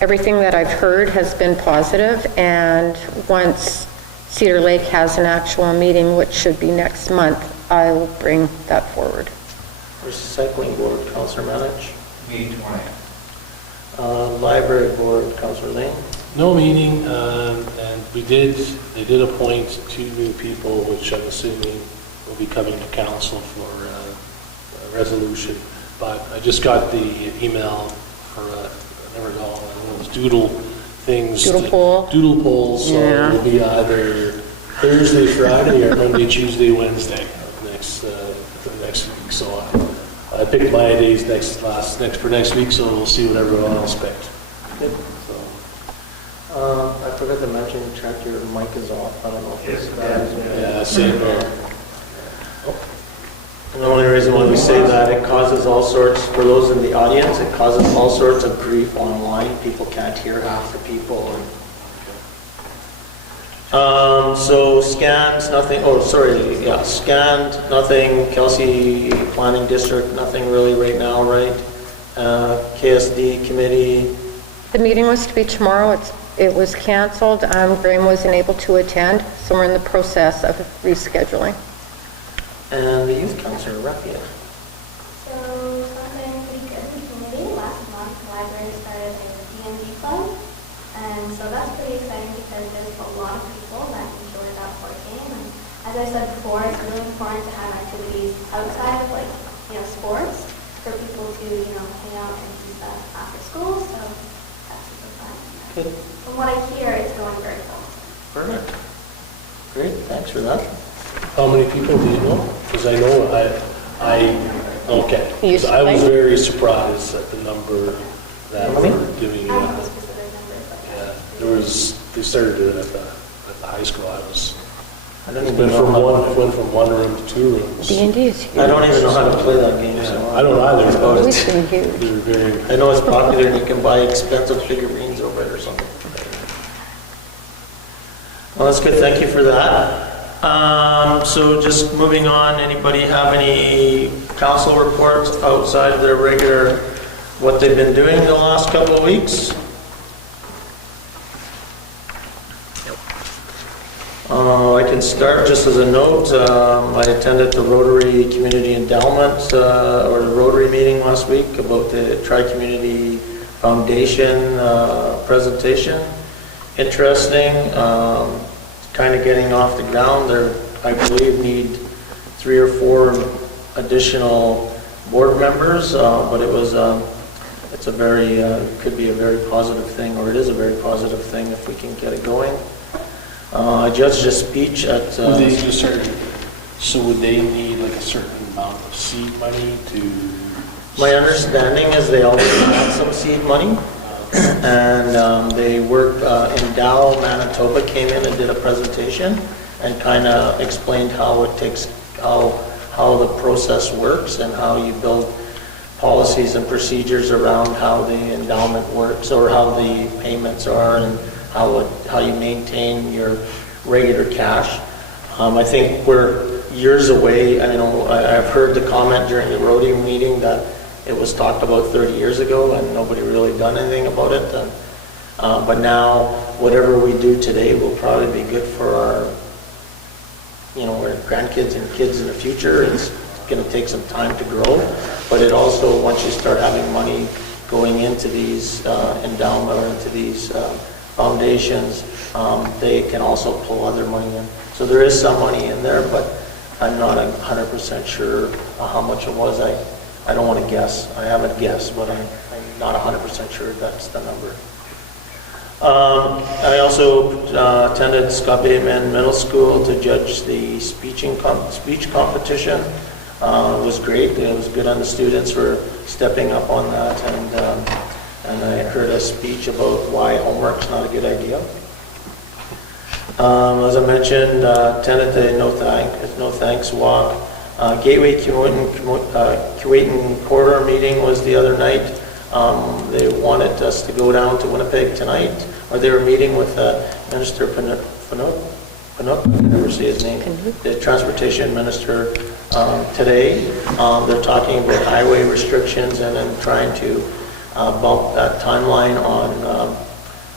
Everything that I've heard has been positive, and once Cedar Lake has an actual meeting, which should be next month, I will bring that forward. Recycling Board, Councillor Manich. Meeting tomorrow. Library Board, Councillor Lane. No meeting, and they did appoint 2 new people, which I'm assuming will be coming to council for a resolution. But I just got the email for those doodle things. Doodle poll. Doodle polls, so Yeah. it'll be either Thursday, Friday, or Monday, Tuesday, Wednesday for next week. So I picked my days for next week, so we'll see what everyone else picked. Good. I forgot to mention, check your mic is off. I don't know if it's bad. Yeah, same here. And the only reason why we say that, it causes all sorts, for those in the audience, it causes all sorts of grief online. People can't hear half the people. So scanned, nothing, scanned, nothing. Kelsey Planning District, nothing really right now, right? KSD Committee. The meeting was to be tomorrow. It was canceled. Graham wasn't able to attend, so we're in the process of rescheduling. And the Youth Councillor, Rapia. So something pretty good in the community. Last month, the library started a D&D club, and so that's pretty exciting because there's a lot of people that enjoy that board game. And as I said before, it's really important to have activities outside of sports for people to hang out and do stuff after school. So that's super fun. Good. From what I hear, it's going very well. Perfect. Great, thanks for that. How many people do you know? Because I know okay. You 'Cause I was very surprised at the number that were giving you. I don't know the specific numbers, but They started it at the high school. I don't It even went know from one room to 2 rooms. D&D is huge. I don't even know how to play that game, so. I don't either. But It's been huge. they're very, I know it's popular and you can buy expensive figurines over it or something. Well, that's good, thank you for that. So just moving on, anybody have any council reports outside of their regular, what they've been doing the last couple of weeks? I can start just as a note. I attended the Rotary Community Endowment, or the Rotary meeting last week about the Tri-Community Foundation presentation. Interesting, kind of getting off the ground. They, I believe, need 3 or 4 additional board members, but it was, it's a very, could be a very positive thing, or it is a very positive thing if we can get it going. I judged a speech at... so would they need like a certain amount of seed money to... My understanding is they already have some seed money, and they work in Dow, Manitoba, came in and did a presentation and kind of explained how the process works and how you build policies and procedures around how the endowment works or how the payments are and how you maintain your regular cash. I think we're years away. I've heard the comment during the Rotary meeting that it was talked about 30 years ago and nobody really done anything about it. But now, whatever we do today will probably be good for our grandkids and kids in the future. It's going to take some time to grow, but it also, once you start having money going into these endowment or into these foundations, they can also pull other money in. So there is some money in there, but I'm not 100% sure how much it was. I don't want to guess. I haven't guessed, but I'm not 100% sure that's the number. I also attended Scott Bateman Middle School to judge the speech competition. It was great. It was good on the students for stepping up on that, and I heard a speech about why homework's not a good idea. As I mentioned, attended the No Thanks Walk. Gateway Keewatin Corridor meeting was the other night. They wanted us to go down to Winnipeg tonight, or they were meeting with Minister Panook, I can never say his name, the Transportation Minister today. They're talking about highway restrictions and then trying to bump that timeline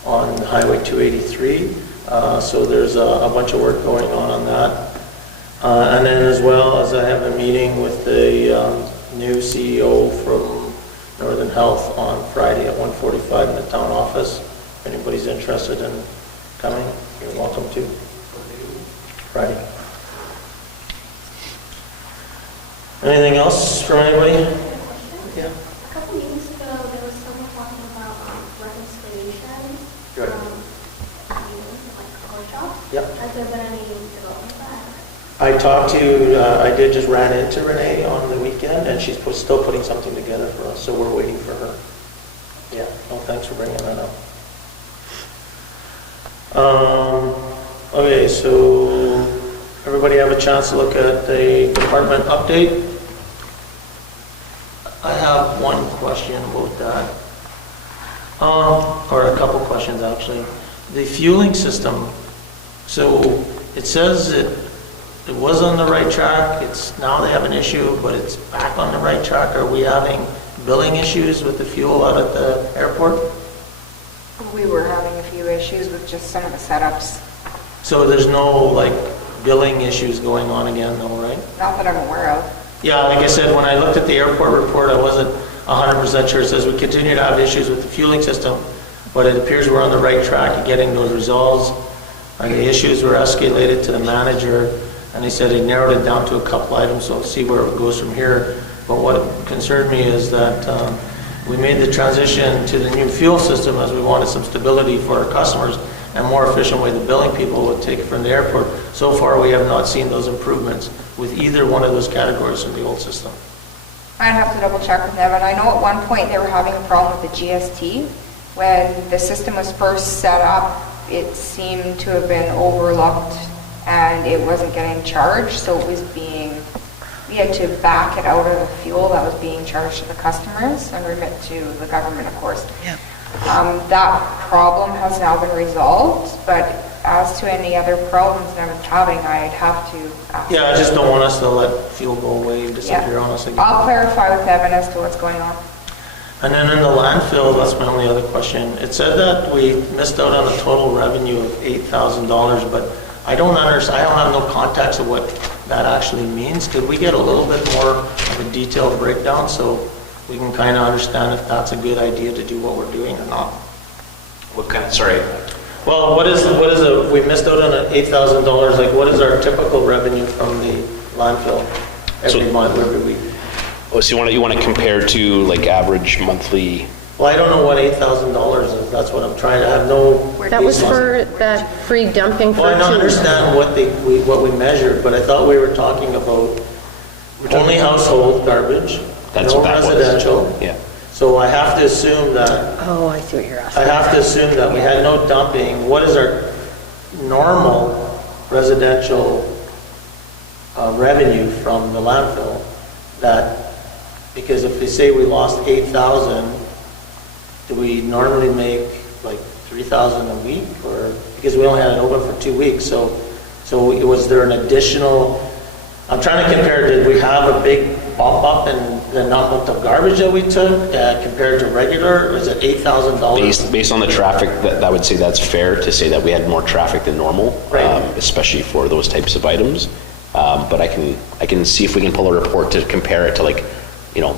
on Highway 283. So there's a bunch of work going on that. And then as well as I have a meeting with the new CEO from Northern Health on Friday at 1:45 in the town office. If anybody's interested in coming, you're welcome to. Friday. Anything else from anybody? Yeah. A couple meetings ago, there was someone talking about reconciliation. Good. Like workshops. Yep. Has there been any development of that? I talked to, I did just ran into Renee on the weekend, and she's still putting something together for us, so we're waiting for her. Yeah, well, thanks for bringing that up. Okay, so everybody have a chance to look at the department update? I have one question about that, or a couple questions actually. The fueling system, so it says it was on the right track, now they have an issue, but it's back on the right track. Are we having billing issues with the fuel out at the airport? We were having a few issues with just some of the setups. So there's no billing issues going on again though, right? Not that I'm aware of. Yeah, like I said, when I looked at the airport report, I wasn't 100% sure. It says we continue to have issues with the fueling system, but it appears we're on the right track of getting those resolved. And the issues were escalated to the manager, and he said he narrowed it down to a couple items, so we'll see where it goes from here. But what concerned me is that we made the transition to the new fuel system as we wanted some stability for our customers and more efficient way the billing people would take it from the airport. So far, we have not seen those improvements with either one of those categories from the old system. I'd have to double check with them, and I know at one point they were having a problem with the GST. When the system was first set up, it seemed to have been overlooked and it wasn't getting charged, so it was we had to back it out of the fuel that was being charged to the customers and remit to the government, of course. Yeah. That problem has now been resolved, but as to any other problems that I was having, I'd have to ask. Yeah, I just don't want us to let fuel go away and disappear on us again. I'll clarify with Evan as to what's going on. And then in the landfill, that's my only other question. It said that we missed out on a total revenue of $8,000, but I don't understand. I don't have no context of what that actually means. Could we get a little bit more of a detailed breakdown so we can kind of understand if that's a good idea to do what we're doing or not? What kind of, sorry? Well, we missed out on $8,000. Like, what is our typical revenue from the landfill every month, every week? Oh, so you want to compare to like average monthly? Well, I don't know what $8,000 is. That's what I'm trying to have no. That was for that free dumping for Well, I don't understand what we measured, but I thought we were talking about only household garbage, no residential. Yeah. So I have to assume that, Oh, I see what you're I asking. have to assume that we had no dumping. What is our normal residential revenue from the landfill? That, because if we say we lost 8,000, do we normally make like 3,000 a week? Or, because we only had it open for 2 weeks, so was there an additional, I'm trying to compare, did we have a big bump up in the amount of garbage that we took compared to regular? Was it $8,000? Based on the traffic, that would say that's fair to say that we had more traffic than normal, Right. especially for those types of items. But I can see if we can pull a report to compare it to, like, you know,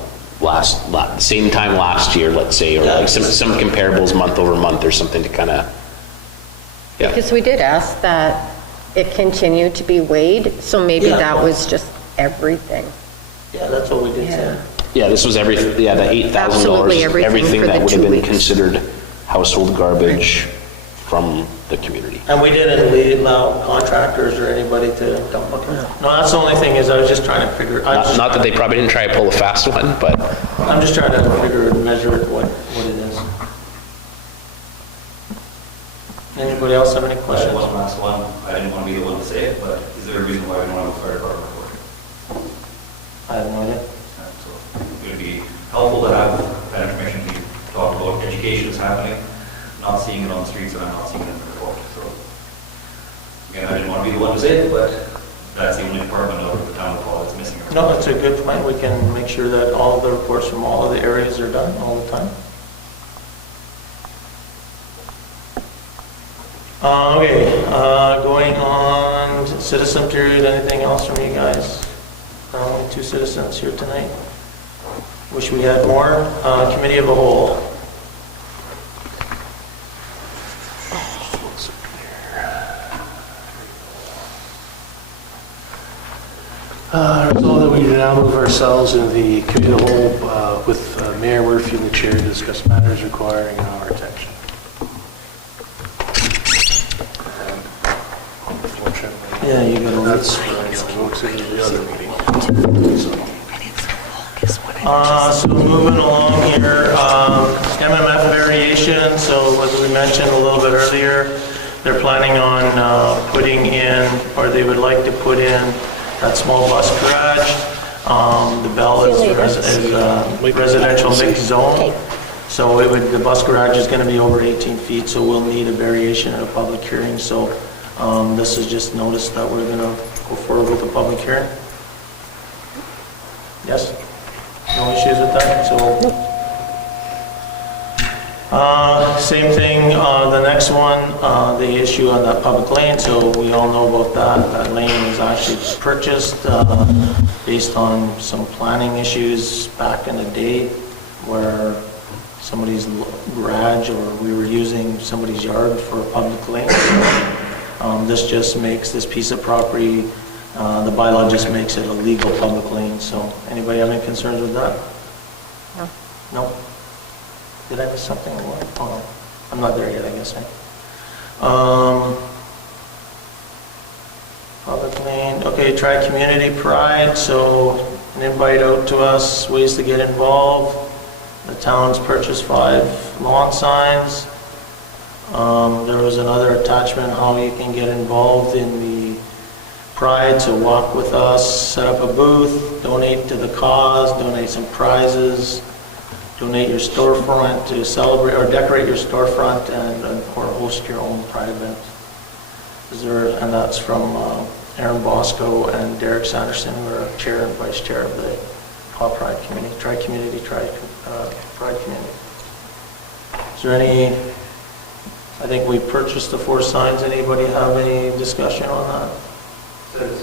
same time last year, let's say, or like some comparables month over month or something to kind of, yeah. Because we did ask that it continue to be weighed, so maybe Yeah. that was just everything. Yeah, that's what we did say. Yeah, this was everything, yeah, the $8,000, Absolutely everything for that the would have 2 been weeks. considered household garbage from the community. And we didn't allow contractors or anybody to dump it? No, that's the only thing is I was just trying to figure, Not that they probably didn't try to pull a fast one, but I'm just trying to figure and measure what it is. Anybody else have any questions? One last one. I didn't want to be the one to say it, but is there a reason why we don't have a fire department report? I have no idea. So it would be helpful to have that information. We talk about education is happening, not seeing it on the streets, and I'm not seeing it in the report. So again, I didn't want to be the one to say it, but that's the only department of the town of Paul that's missing. No, that's a good point. We can make sure that all of the reports from all of the areas are done all the time. Okay, going on to citizen period, anything else from you guys? Only 2 citizens here tonight. Wish we had more. Committee of the whole. Resolved that we now move ourselves into the committee of the whole with Mayor Murphy and the chair to discuss matters requiring our attention. Unfortunately, Yeah, you got to that's votes into the other meeting. So moving along here, MMF variation, so as we mentioned a little bit earlier, they're planning on putting in, or they would like to put in that small bus garage. The Bell is residential mixed zone, so the bus garage is going to be over 18 feet, so we'll need a variation at a public hearing. So this is just notice that we're going to go forward with the public hearing. Yes? No issues with that? So, same thing, the next one, the issue on that public lane, so we all know about that. That lane was actually purchased based on some planning issues back in the day where somebody's garage or we were using somebody's yard for a public lane. This just makes this piece of property, the bylaw just makes it a legal public lane. So anybody have any concerns with that? No? No? Did I miss something? Oh, I'm not there yet, I guess. Public lane, okay, try community pride, so an invite out to us, ways to get involved. The town's purchased 5 lawn signs. There was another attachment, how you can get involved in the pride, so walk with us, set up a booth, donate to the cause, donate some prizes, donate your storefront to celebrate or decorate your storefront or host your own pride event. And that's from Aaron Bosco and Derek Sanderson, who are chair and vice chair of the Paw Pride Committee, Pride Community. Is there any, I think we purchased the 4 signs. Anybody have any discussion on that? Says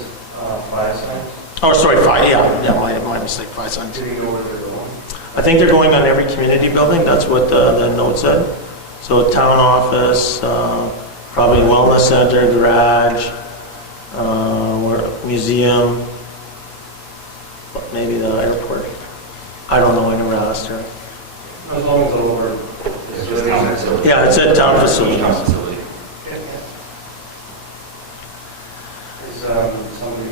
5 signs. Oh, sorry, 5, yeah, my mistake, 5 signs. Do you know where they're going? I think they're going on every community building, that's what the note said. So town office, probably wellness center, garage, museum, maybe the airport. I don't know, I never asked her. As long as over. Yeah, it said town facility. Is somebody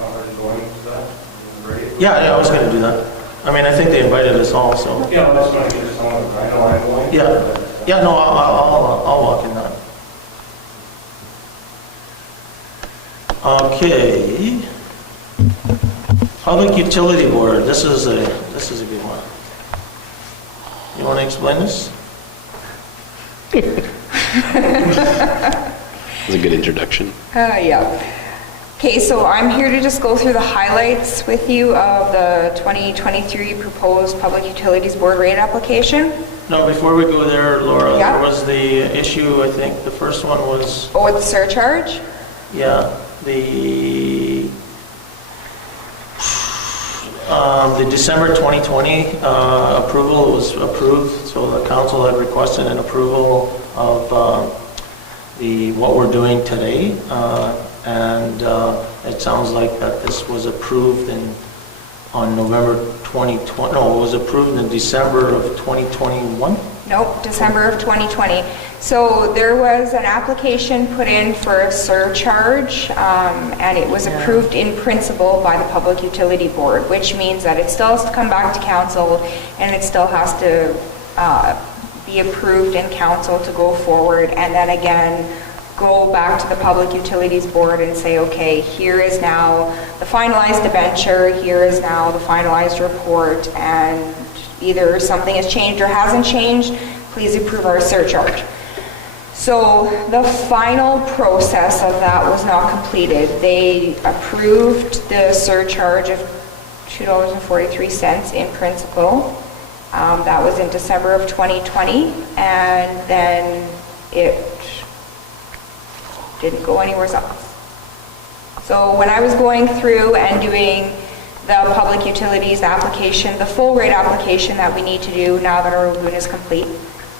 already going to that? Yeah, I was gonna do that. I mean, I think they invited us all, so. Yeah, I just want to get someone, I know I'm going. Yeah, no, I'll walk in that. Okay. Public Utility Board, this is a good one. You want to explain this? It's a good introduction. Yeah. Okay, so I'm here to just go through the highlights with you of the 2023 proposed Public Utilities Board rate application. No, before we go there, Laura, Yeah. there was the issue, I think, the first one was, Oh, with the surcharge? the December 2020 approval was approved, so the council had requested an approval of what we're doing today, and it sounds like that this was approved on November 2020, no, it was approved in December of 2021? Nope, December of 2020. So there was an application put in for a surcharge, and it was approved in principle by the Public Utility Board, which means that it still has to come back to council, and it still has to be approved in council to go forward, and then again, go back to the Public Utilities Board and say, okay, here is now the finalized debenture, here is now the finalized report, and either something has changed or hasn't changed, please approve our surcharge. So the final process of that was not completed. They approved the surcharge of $2.43 in principle. That was in December of 2020, and then it didn't go anywhere else. So when I was going through and doing the public utilities application, the full rate application that we need to do now that our lagoon is complete,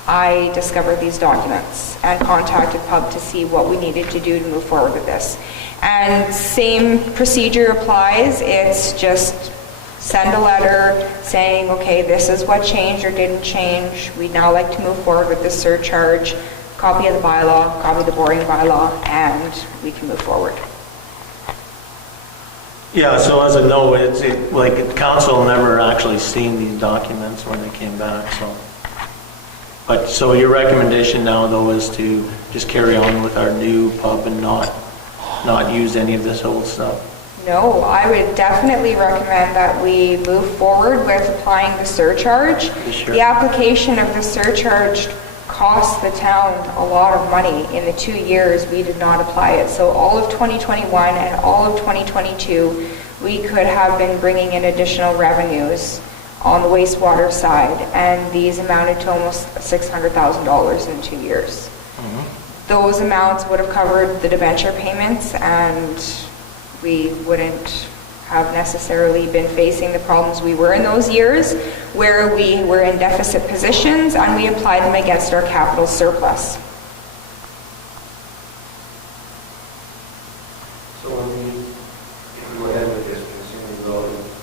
I discovered these documents and contacted Pub to see what we needed to do to move forward with this. And same procedure applies. It's just send a letter saying, okay, this is what changed or didn't change. We'd now like to move forward with this surcharge, copy of the bylaw, copy of the boring bylaw, and we can move forward. Yeah, so as a note, like council never actually seen these documents when they came back, so. But, so your recommendation now though is to just carry on with our new pub and not use any of this old stuff? No, I would definitely recommend that we move forward with applying the surcharge. Sure. The application of the surcharge cost the town a lot of money. In the 2 years, we did not apply it. So all of 2021 and all of 2022, we could have been bringing in additional revenues on the wastewater side, and these amounted to almost $600,000 in 2 years. Mm-hmm. Those amounts would have covered the debenture payments, and we wouldn't have necessarily been facing the problems we were in those years, where we were in deficit positions and we applied them against our capital surplus. So when we go ahead with this,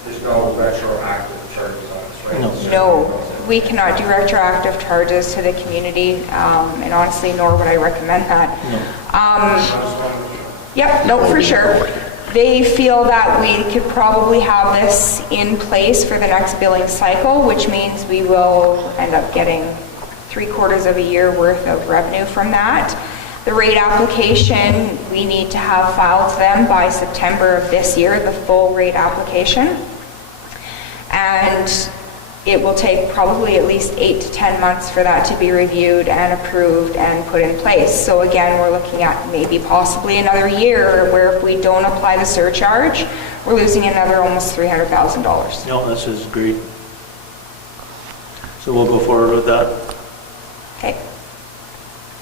there's no retroactive charges on this, right? No, we cannot do retroactive charges to the community, and honestly, nor would I recommend that. Yep, no, for sure. They feel that we could probably have this in place for the next billing cycle, which means we will end up getting 3/4 of a year worth of revenue from that. The rate application, we need to have filed to them by September of this year, the full rate application. And it will take probably at least 8 to 10 months for that to be reviewed and approved and put in place. So again, we're looking at maybe possibly another year where if we don't apply the surcharge, we're losing another almost $300,000. No, this is great. So we'll go forward with that. Okay.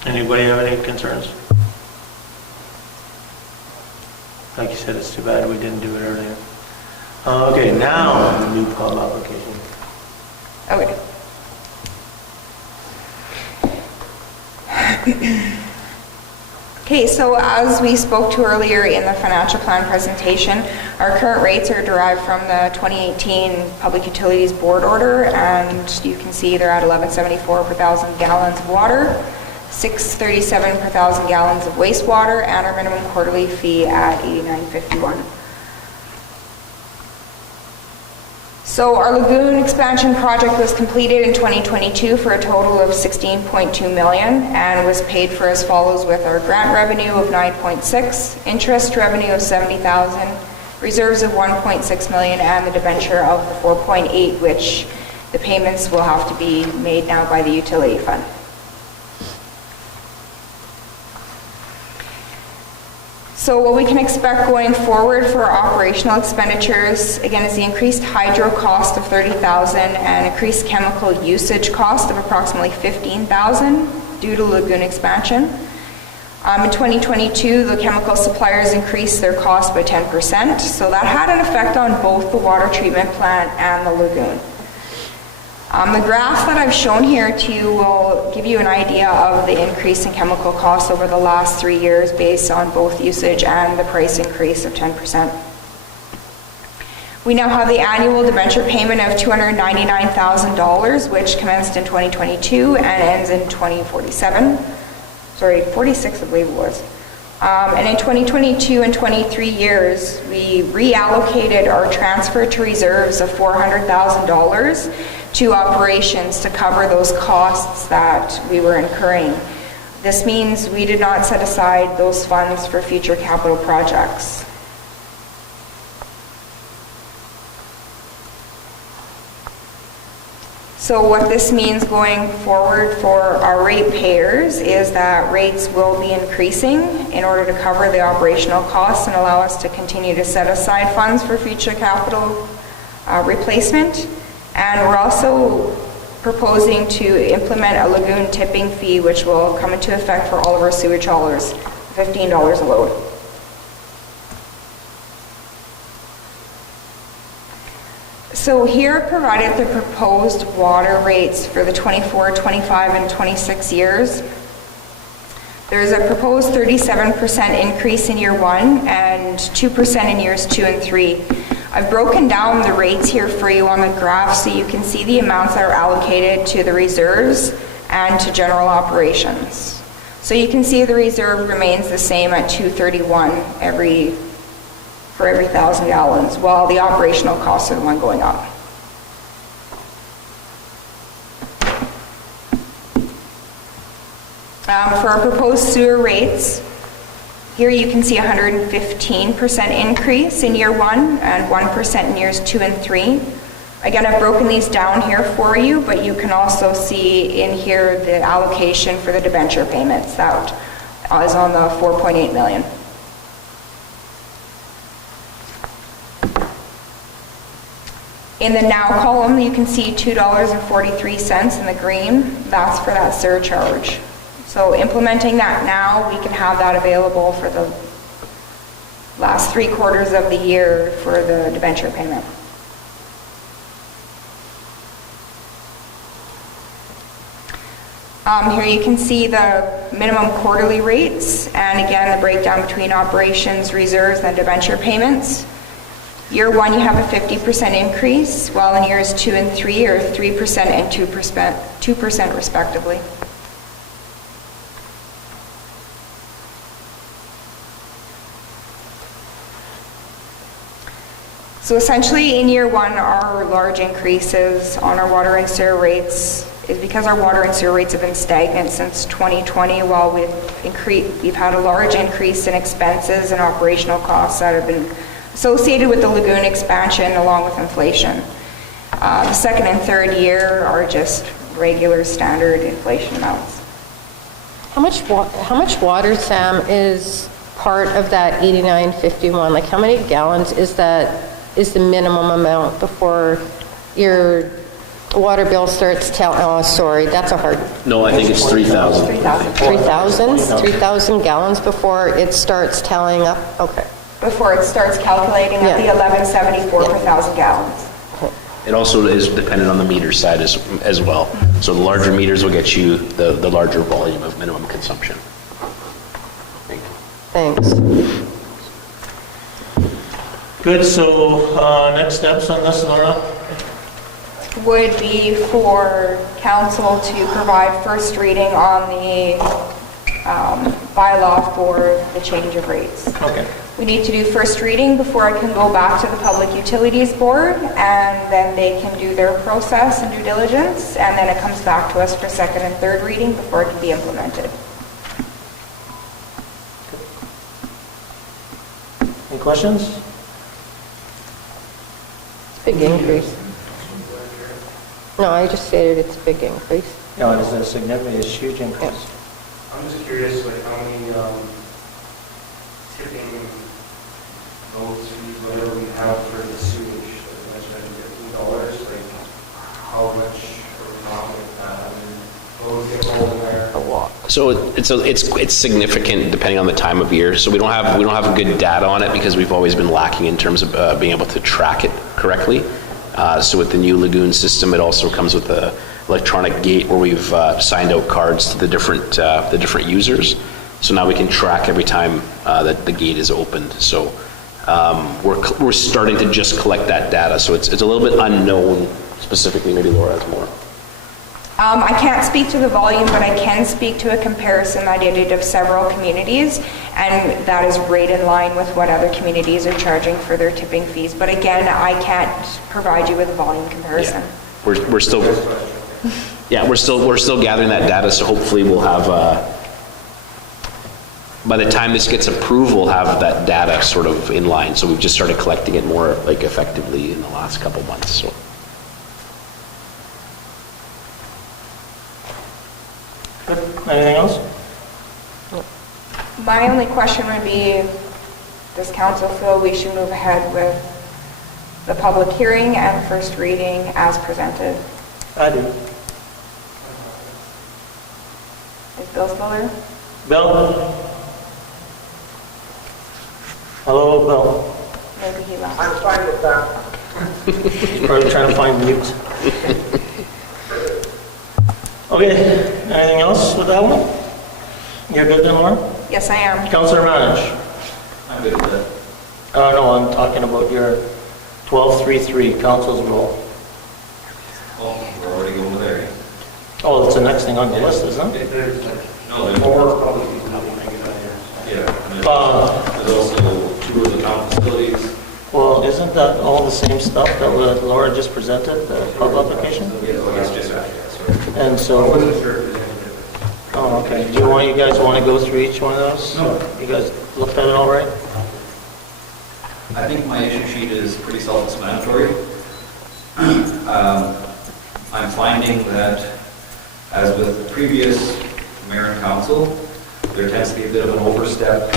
Anybody have any concerns? Like you said, it's too bad we didn't do it earlier. Okay, now the new pub application. Okay. Okay, so as we spoke to earlier in the financial plan presentation, our current rates are derived from the 2018 Public Utilities Board order, and you can see they're at $11.74 per thousand gallons of water, $6.37 per thousand gallons of wastewater, and our minimum quarterly fee at $89.51. So our lagoon expansion project was completed in 2022 for a total of 16.2 million and was paid for as follows with our grant revenue of 9.6, interest revenue of 70,000, reserves of 1.6 million, and the debenture of the 4.8, which the payments will have to be made now by the utility fund. So what we can expect going forward for our operational expenditures, again, is the increased hydro cost of 30,000 and increased chemical usage cost of approximately 15,000 due to lagoon expansion. In 2022, the chemical suppliers increased their cost by 10%, so that had an effect on both the water treatment plant and the lagoon. The graph that I've shown here to you will give you an idea of the increase in chemical costs over the last 3 years based on both usage and the price increase of 10%. We now have the annual debenture payment of $299,000, which commenced in 2022 and ends in 2047. Sorry, 46 I believe it was. And in 2022 and 23 years, we reallocated our transfer to reserves of $400,000 to operations to cover those costs that we were incurring. This means we did not set aside those funds for future capital projects. So what this means going forward for our ratepayers is that rates will be increasing in order to cover the operational costs and allow us to continue to set aside funds for future capital replacement. And we're also proposing to implement a lagoon tipping fee, which will come into effect for all of our sewage haulers, $15 a load. So here provided the proposed water rates for the 24, 25, and 26 years. There's a proposed 37% increase in year 1 and 2% in years 2 and 3. I've broken down the rates here for you on the graph so you can see the amounts that are allocated to the reserves and to general operations. So you can see the reserve remains the same at $231 for every 1,000 gallons, while the operational costs are the one going up. For our proposed sewer rates, here you can see 115% increase in year 1 and 1% in years 2 and 3. Again, I've broken these down here for you, but you can also see in here the allocation for the debenture payments. That is on the 4.8 million. In the now column, you can see $2.43 in the green. That's for that surcharge. So implementing that now, we can have that available for the last 3 quarters of the year for the debenture payment. Here you can see the minimum quarterly rates, and again, the breakdown between operations, reserves, and debenture payments. Year 1, you have a 50% increase, while in years 2 and 3 are 3% and 2% respectively. So essentially, in year 1, our large increases on our water and sewer rates is because our water and sewer rates have been stagnant since 2020, while we've had a large increase in expenses and operational costs that have been associated with the lagoon expansion along with inflation. The second and third year are just regular standard inflation amounts. How much water, Sam, is part of that 8951? Like how many gallons is the minimum amount before your water bill starts oh, sorry, that's a hard... No, I think it's 3,000. 3,000? 3,000 gallons before it starts tallying up? Okay. Before it starts calculating at the 1174 per 1,000 gallons. It also is dependent on the meter side as well. So the larger meters will get you the larger volume of minimum consumption. Thanks. Good, so next steps on this, Laura? Would be for council to provide first reading on the bylaw for the change of rates. Okay. We need to do first reading before I can go back to the Public Utilities Board, and then they can do their process and due diligence, and then it comes back to us for second and third reading before it can be implemented. Any questions? It's a big increase. No, I just stated it's a big increase. No, it is a significant, it's a huge increase. I'm just curious, like, how many tipping votes, whatever we have for the sewage, like you mentioned, $15, like, how much are we talking about? I mean, what would get rolled in there? A lot. So it's significant depending on the time of year. So we don't have good data on it because we've always been lacking in terms of being able to track it correctly. So with the new lagoon system, it also comes with a electronic gate where we've signed out cards to the different users. So now we can track every time that the gate is opened. So we're starting to just collect that data. So it's a little bit unknown specifically. Maybe Laura has more. I can't speak to the volume, but I can speak to a comparison I did of several communities, and that is right in line with what other communities are charging for their tipping fees. But again, I can't provide you with a volume comparison. Yeah. We're still gathering that data. So hopefully we'll have by the time this gets approved, we'll have that data sort of in line. So we've just started collecting it more like effectively in the last couple months. So. Anything else? My only question would be, does council feel we should move ahead with the public hearing and first reading as presented? I do. Is Bill still there? Bill? Hello, Bill. Maybe he left. I'm fine with that. He's probably trying to find mute. Okay, anything else with that one? You're good then, Laura? Yes, I am. Councillor Manage? I'm good with that. No, I'm talking about your 1233, council's role. Oh, we're already going there. Oh, that's the next thing on the list, isn't it? No, there's Or yeah. And there's also two of the town facilities. Well, isn't that all the same stuff that Laura just presented, the pub application? Yeah, well, it's just after that, sorry. And so, oh, okay. Do you guys want to go through each one of those? No. You guys looked at it all right? I think my issue sheet is pretty self-explanatory. I'm finding that, as with the previous mayor and council, there tends to be a bit of an overstep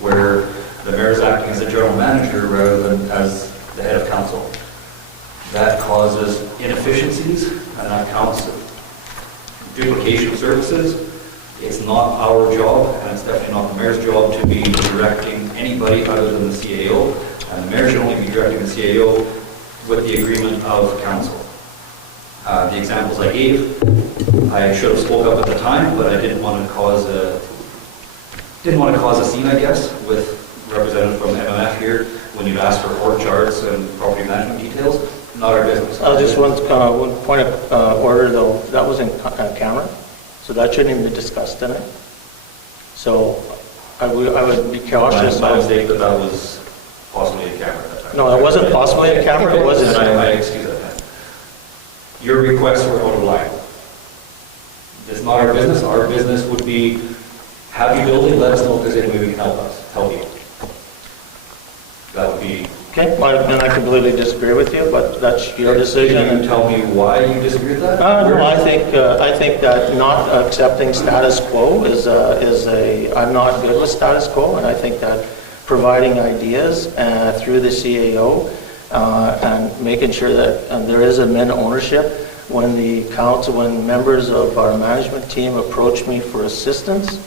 where the mayor is acting as a general manager rather than as the head of council. That causes inefficiencies, and that counts duplication of services. It's not our job, and it's definitely not the mayor's job to be directing anybody other than the CAO, and the mayor should only be directing the CAO with the agreement of council. The examples I gave, I should have spoke up at the time, but I didn't want to cause a scene, I guess, with representative from MMF here when you've asked for org charts and property management details. Not our business. Just one point of order, though. That was in camera, so that shouldn't even be discussed tonight. So I would be cautious. My mistake that was possibly a camera at that time. No, it wasn't possibly a camera. It wasn't. I excuse that then. Your requests were out of line. It's not our business. Our business would be, have you building, let us know if there's any way we can help you. That would be... Okay, then I completely disagree with you, but that's your decision. Can you tell me why you disagree with that? No, I think that not accepting status quo I'm not good with status quo, and I think that providing ideas through the CAO and making sure that there is admin ownership. When when members of our management team approach me for assistance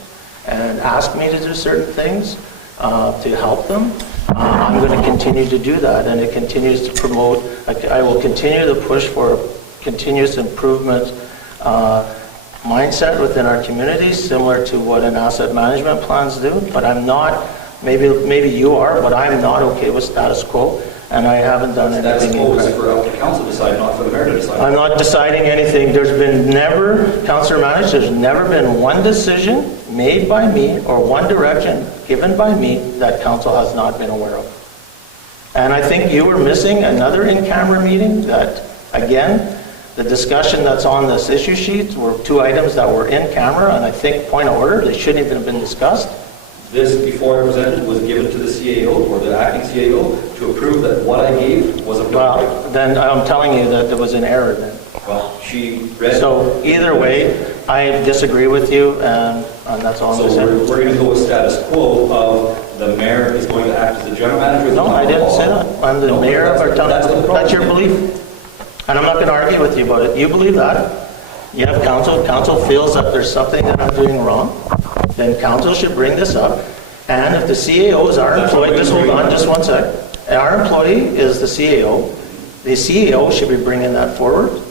and ask me to do certain things to help them, I'm going to continue to do that, and it continues to promote. I will continue to push for continuous improvement mindset within our communities, similar to what an asset management plans do. But I'm not. Maybe you are, but I'm not okay with status quo, and I haven't done anything. Status quo is for the council to decide, not for the mayor to decide. I'm not deciding anything. There's been never, Councillor Manage, there's never been one decision made by me or one direction given by me that council has not been aware of. And I think you were missing another in-camera meeting that, again, the discussion that's on this issue sheet were 2 items that were in camera, and I think, point of order, they shouldn't even have been discussed. This, before I presented, was given to the CAO or the acting CAO to approve that what I gave was appropriate. Well, then I'm telling you that there was an error then. Well, she read. So either way, I disagree with you, and that's all I'm So going to say. we're going to go with status quo of the mayor is going to act as the general manager of the No, town I didn't hall. say that. I'm the No, mayor of our town. that's what the That's your problem belief. And I'm not going to argue with you about it. You believe that. You have council feels that there's something that I'm doing wrong, then council should bring this up. And if the CAO is our employee, just hold on just one sec. Our employee is the CAO. The CAO should be bringing that forward,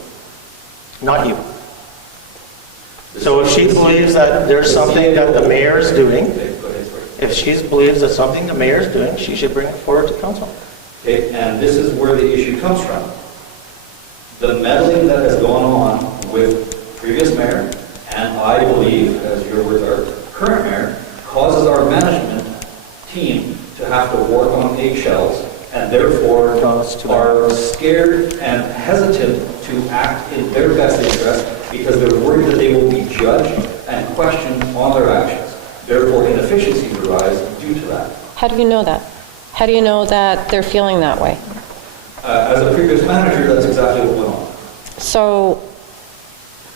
not you. So if she believes that there's something that the mayor is doing, if she believes that something the mayor is doing, she should bring it forward to council. Okay, and this is where the issue comes from. The meddling that has gone on with previous mayor, and I believe, as you're with our current mayor, causes our management team to have to work on eggshells, and therefore are scared and hesitant to act in their best interest because they're worried that they will be judged and questioned on their actions. Therefore, inefficiency will rise due to that. How do you know that? How do you know that they're feeling that way? As a previous manager, that's exactly what went on. So,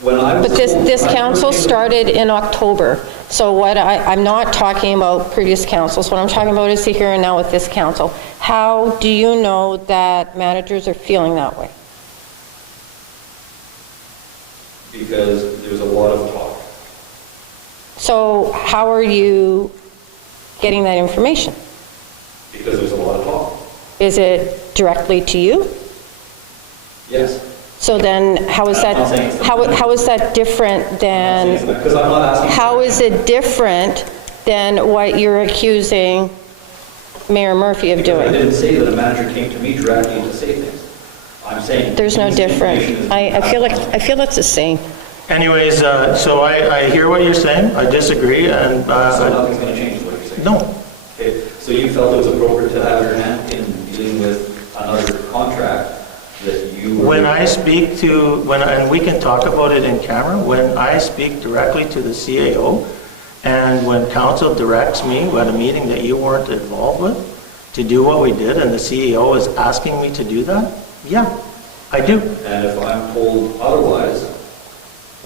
When I was but this told- council started in October. So what I'm not talking about previous councils. What I'm talking about is the here and now with this council. How do you know that managers are feeling that way? Because there's a lot of talk. So how are you getting that information? Because there's a lot of talk. Is it directly to you? Yes. So then how is that, how is that different than, Because I'm not asking. how is it different than what you're accusing Mayor Murphy of I doing? didn't say that a manager came to me directly to say things. I'm saying. There's no this different. information is- I feel it's the same. Anyways, so I hear what you're saying. I disagree, and So nothing's going to change, is what you're saying? no. Okay, so you felt it was appropriate to have your hand in dealing with another contract that you were. When I speak to, and we can talk about it in camera, when I speak directly to the CAO, and when council directs me at a meeting that you weren't involved with, to do what we did, and the CEO is asking me to do that, yeah, I do. And if I'm told otherwise,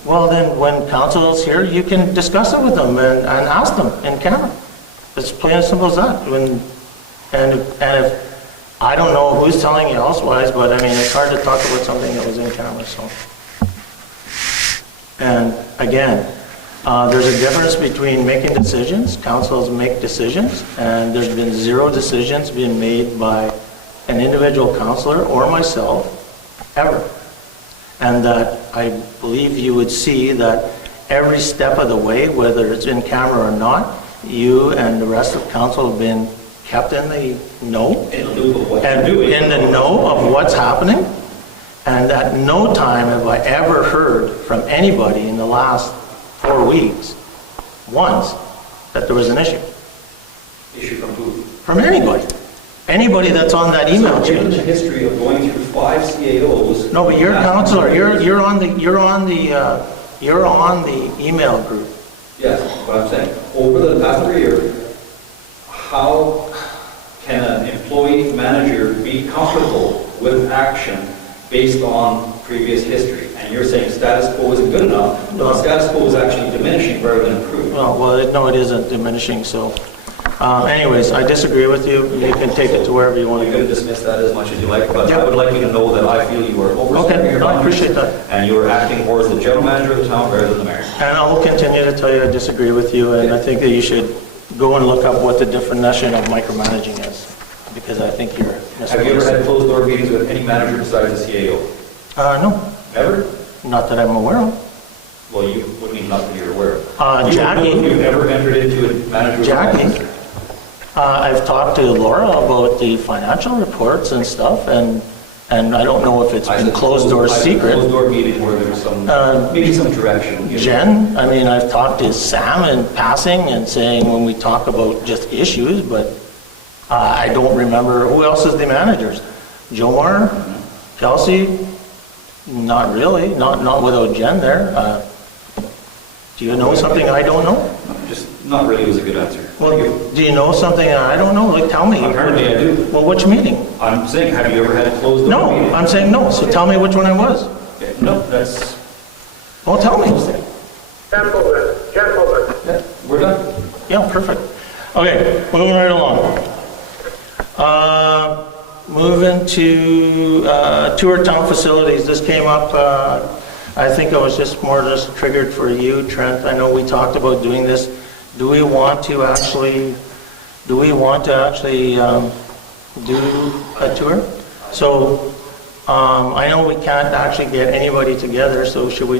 Well, then, when council is here, you can discuss it with them and ask them in camera. It's plain and simple as that. And if, I don't know who's telling you elsewise, but I mean, it's hard to talk about something that was in camera, so. And again, there's a difference between making decisions, councils make decisions, and there's been 0 decisions being made by an individual councillor or myself, ever. And that I believe you would see that every step of the way, whether it's in camera or not, you and the rest of council have been kept in the know. in the loop of what And you're doing. in the know of what's happening. And at no time have I ever heard from anybody in the last 4 weeks, once, that there was an issue. Issue from who? From anybody. Anybody that's on that email So given the chain. history of going through 5 CAOs. No, but you're a counselor, you're on the email group. Yes, but I'm saying, over the past 3 years, how can an employee manager be comfortable with action based on previous history? And you're saying status quo isn't good enough, but the status quo is actually diminishing rather than improving. No, it isn't diminishing, so. Anyways, I disagree with you. You can take it to wherever you want You to can go. dismiss that as much as you like, but Yeah. I would like you to know that I feel you are overstepping Okay, your no, I boundaries. appreciate that. And you are acting more as the general manager of the town rather than the mayor. And I will continue to tell you I disagree with you, and I think that you should go and look up what the definition of micromanaging is, because I think you're Have you ever had closed door meetings with any manager besides the CAO? No, Ever? not that I'm aware of. Well, you, what do you mean not that you're aware of? Jackie. You don't know if you've ever entered into a manager's Jackie. office? I've talked to Laura about the financial reports and stuff, and And I don't know if it's been closed or Closed secret. door meeting where there was some, maybe some direction. given. Jen, I mean, I've talked to Sam in passing and saying when we talk about just issues, but I don't remember, who else is the managers? Jomar, Kelsey? Not really, not without Jen there. Do you know something I don't know? Just, not really was a good answer. Well, do you know something I don't know? Like, tell me. Apparently I do. Well, which meeting? I'm saying, have you ever had a closed door No, meeting? I'm saying no, so tell me which one it was. Okay, no, that's, Well, tell me. Gentlemen. we're done. Yeah, perfect. Okay, moving right along. Moving to tour town facilities. This came up, I think it was just triggered for you, Trent. I know we talked about doing this. Do we want to actually do a tour? So, I know we can't actually get anybody together, so should I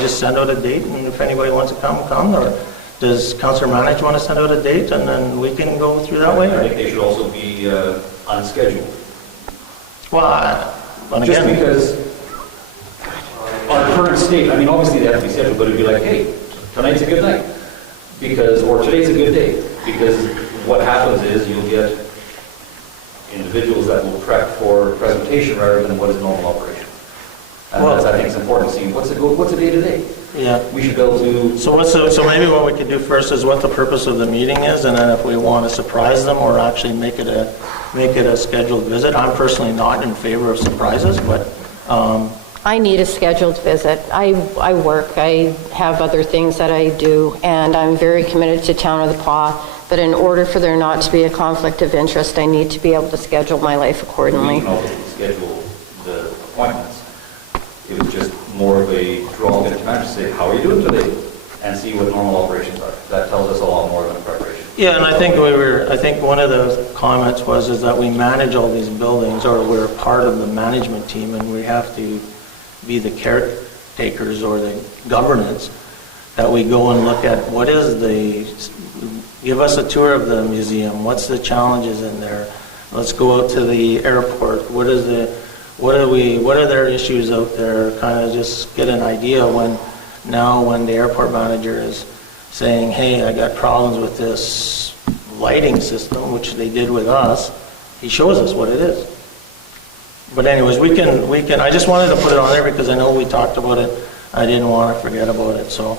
just send out a date, and if anybody wants to come, or does Councillor Manage want to send out a date, and then we can go through that way? I think they should also be unscheduled. Well, and Just again, because our current state, I mean, obviously they have to be scheduled, but it'd be like, hey, tonight's a good night. Because, or today's a good day. Because what happens is you'll get individuals that will prep for presentation rather than what is normal operation. And Well- that's, I think, it's important to see, what's a day to day? yeah. We should be able to, So so maybe what we could do first is what the purpose of the meeting is, and then if we want to surprise them or actually make it a scheduled visit. I'm personally not in favor of surprises, but, I need a scheduled visit. I work, I have other things that I do, and I'm very committed to Town of the Paw, but in order for there not to be a conflict of interest, I need to be able to schedule my life we accordingly. can also schedule the appointments. It was just more of a draw into management, say, how are you doing today? And see what normal operations are. That tells us a lot more than a preparation. yeah, and I think one of the comments is that we manage all these buildings, or we're part of the management team, and we have to be the caretakers or the governance, that we go and look at give us a tour of the museum, what's the challenges in there, let's go out to the airport, what are their issues out there, kind of just get an idea when the airport manager is saying, hey, I got problems with this lighting system, which they did with us, he shows us what it is. But anyways, we can, I just wanted to put it on there because I know we talked about it. I didn't want to forget about it, so.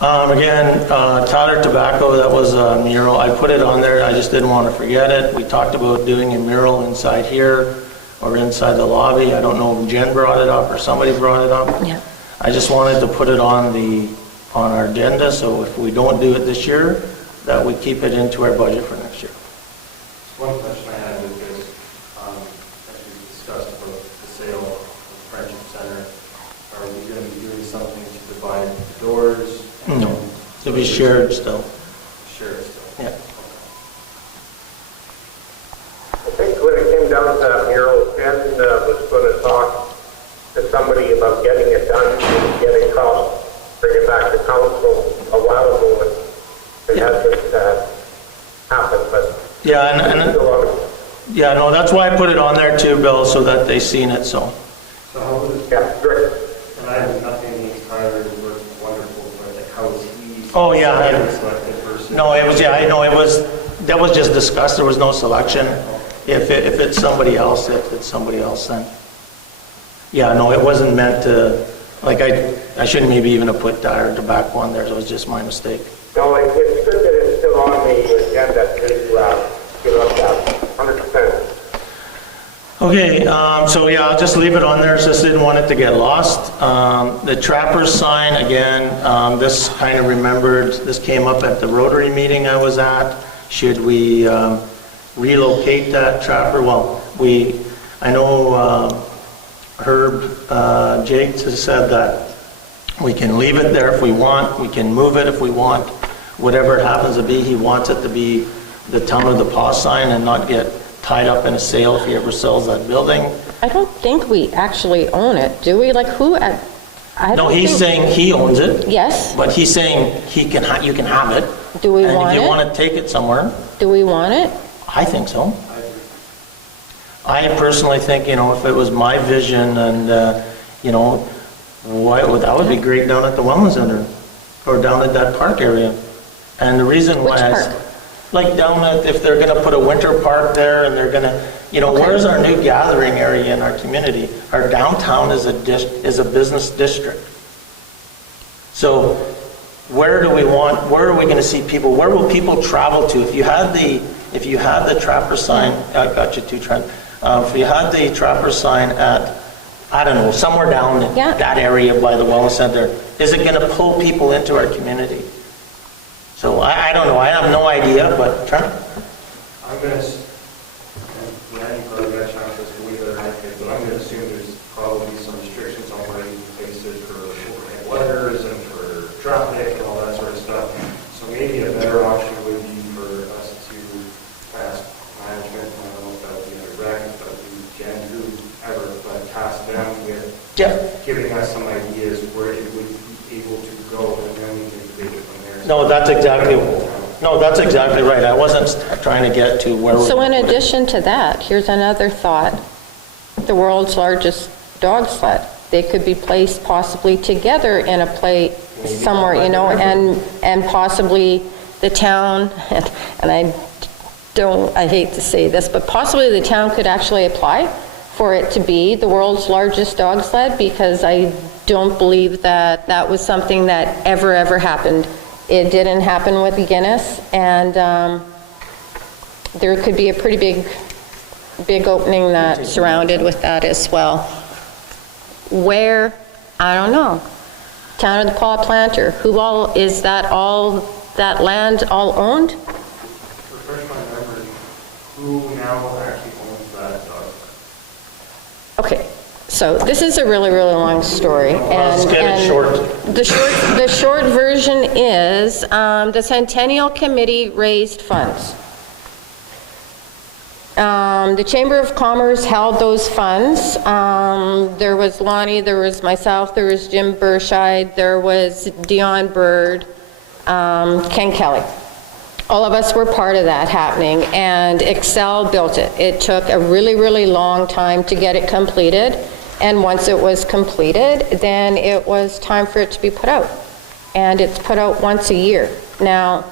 Again, Tyler Tobacco, that was a mural. I put it on there, I just didn't want to forget it. We talked about doing a mural inside here or inside the lobby. I don't know if Jen brought it up or somebody brought it up. Yeah. I just wanted to put it on our agenda, so if we don't do it this year, that we keep it into our budget for next year. One question I had was this, as we discussed about the sale of the Friendship Center, are we going to be doing something to divide the doors? No, to be shared still. Share it still? Yeah. I think when it came down to that mural, Jen was going to talk to somebody about getting it done, getting costs, bring it back to council a while ago, and it hasn't happened, but. Yeah, yeah, no, that's why I put it on there too, Bill, so that they seen it, so. So how was it? Yeah, great. And I have nothing against Tyler, he worked wonderful, but like how was he? Oh, yeah. Selected person? No, it was, yeah, I know, that was just discussed, there was no selection. If it's somebody else, it's somebody else then. Yeah, no, it wasn't meant to, like, I shouldn't maybe even have put Tyler Tobacco on there, it was just my mistake. No, it's good that it's still on the agenda to look at, 100%. Okay, so yeah, I'll just leave it on there, just didn't want it to get lost. The Trappers sign, again, this kind of remembered, this came up at the Rotary meeting I was at. Should we relocate that Trapper? Well, I know Herb Jakes has said that we can leave it there if we want, we can move it if we want, whatever it happens to be, he wants it to be the Town of the Paw sign and not get tied up in a sale if he ever sells that building. I don't think we actually own it, do we? Like who? No, he's saying he owns it. Yes. But he's saying you can have it. Do we want And if it? you want to take it somewhere, Do we want it? I think so. I personally think, if it was my vision and, that would be great down at the Wellness Center or down at that park area. And the reason why Which park? Like down at, if they're gonna put a winter park there and they're gonna, where's our new gathering area in our community? Our downtown is a business district. So where are we gonna see people? Where will people travel to? If you had the trapper sign, I got you too, Trent. If you had the trapper sign at, I don't know, somewhere down in that area by the Wellness Center, is it gonna pull people into our community? So I don't know, I have no idea, but Trent? I'm going to, Randy probably got a chance to way better than I could, but I'm going to assume there's probably some restrictions on where you can place it for overhead letters and for traffic and all that sort of stuff. So maybe a better option would be for us to task management, I don't know if that would be a rec, that would be Jen, whoever, but task them with giving us some ideas where it would be able to go, and then we can take it from there. No, that's exactly right. I wasn't trying to get to where So in addition to that, here's another thought. The world's largest dog sled. They could be placed possibly together in a place somewhere, and possibly the town, and I hate to say this, but possibly the town could actually apply for it to be the world's largest dog sled, because I don't believe that was something that ever happened. It didn't happen with Guinness, and there could be a pretty big opening that surrounded with that as well. Where? I don't know. Town of the Paw Planter. Who all, is that land all owned? Refresh my memory, who now actually owns that dog? Okay, so this is a really long story. Let's get it short. The short version is the Centennial Committee raised funds. The Chamber of Commerce held those funds. There was Lonnie, there was myself, there was Jim Burscheid, there was Dion Bird, Ken Kelly. All of us were part of that happening, and Excel built it. It took a really long time to get it completed, and once it was completed, then it was time for it to be put out. And it's put out once a year. Now,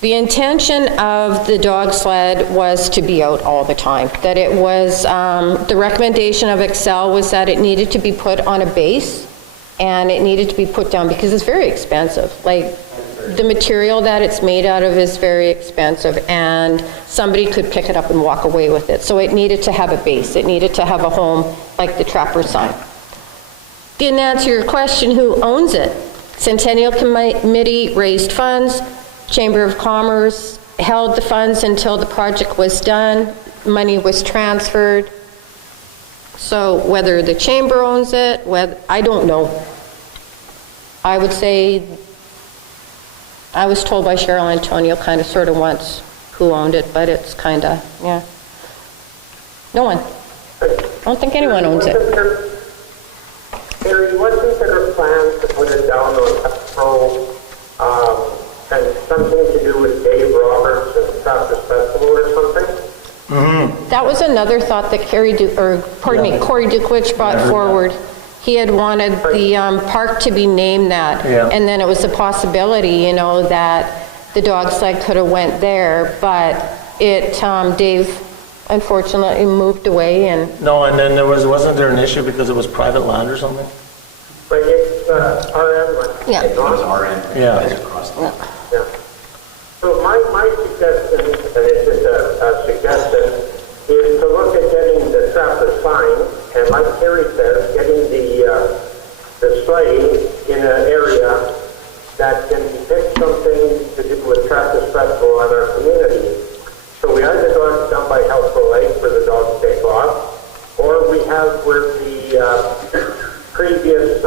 the intention of the dog sled was to be out all the time. That it was, the recommendation of Excel was that it needed to be put on a base, and it needed to be put down because it's very expensive. Like, the material that it's made out of is very expensive, and somebody could pick it up and walk away with it. So it needed to have a base. It needed to have a home like the trapper sign. Didn't answer your question, who owns it? Centennial Committee raised funds. Chamber of Commerce held the funds until the project was done. Money was transferred. So whether the chamber owns it, I don't know. I would say, I was told by Cheryl Antonio kind of sort of once who owned it, but it's kind of, yeah. No one. I don't think anyone owns it. Harry, wasn't there a plan to put it down on Pro, and something to do with Dave Roberts and Trappers Festival or something? Mm-hmm. That was another thought that Corey Dukwich brought forward. He had wanted the park to be named that, and then it was a possibility, that the dog sled could have went there, but Dave unfortunately moved away and... No, and then wasn't there an issue because it was private land or something? But it's RM land. Yeah. It was RM. Yeah. Yeah. So my suggestion, and it's just a suggestion, is to look at getting the trapper sign, and like Terry says, getting the sleigh in an area that can depict something to do with Trappers Festival in our community. So we have the dogs down by Healthful Lake where the dogs take off, or we have where the previous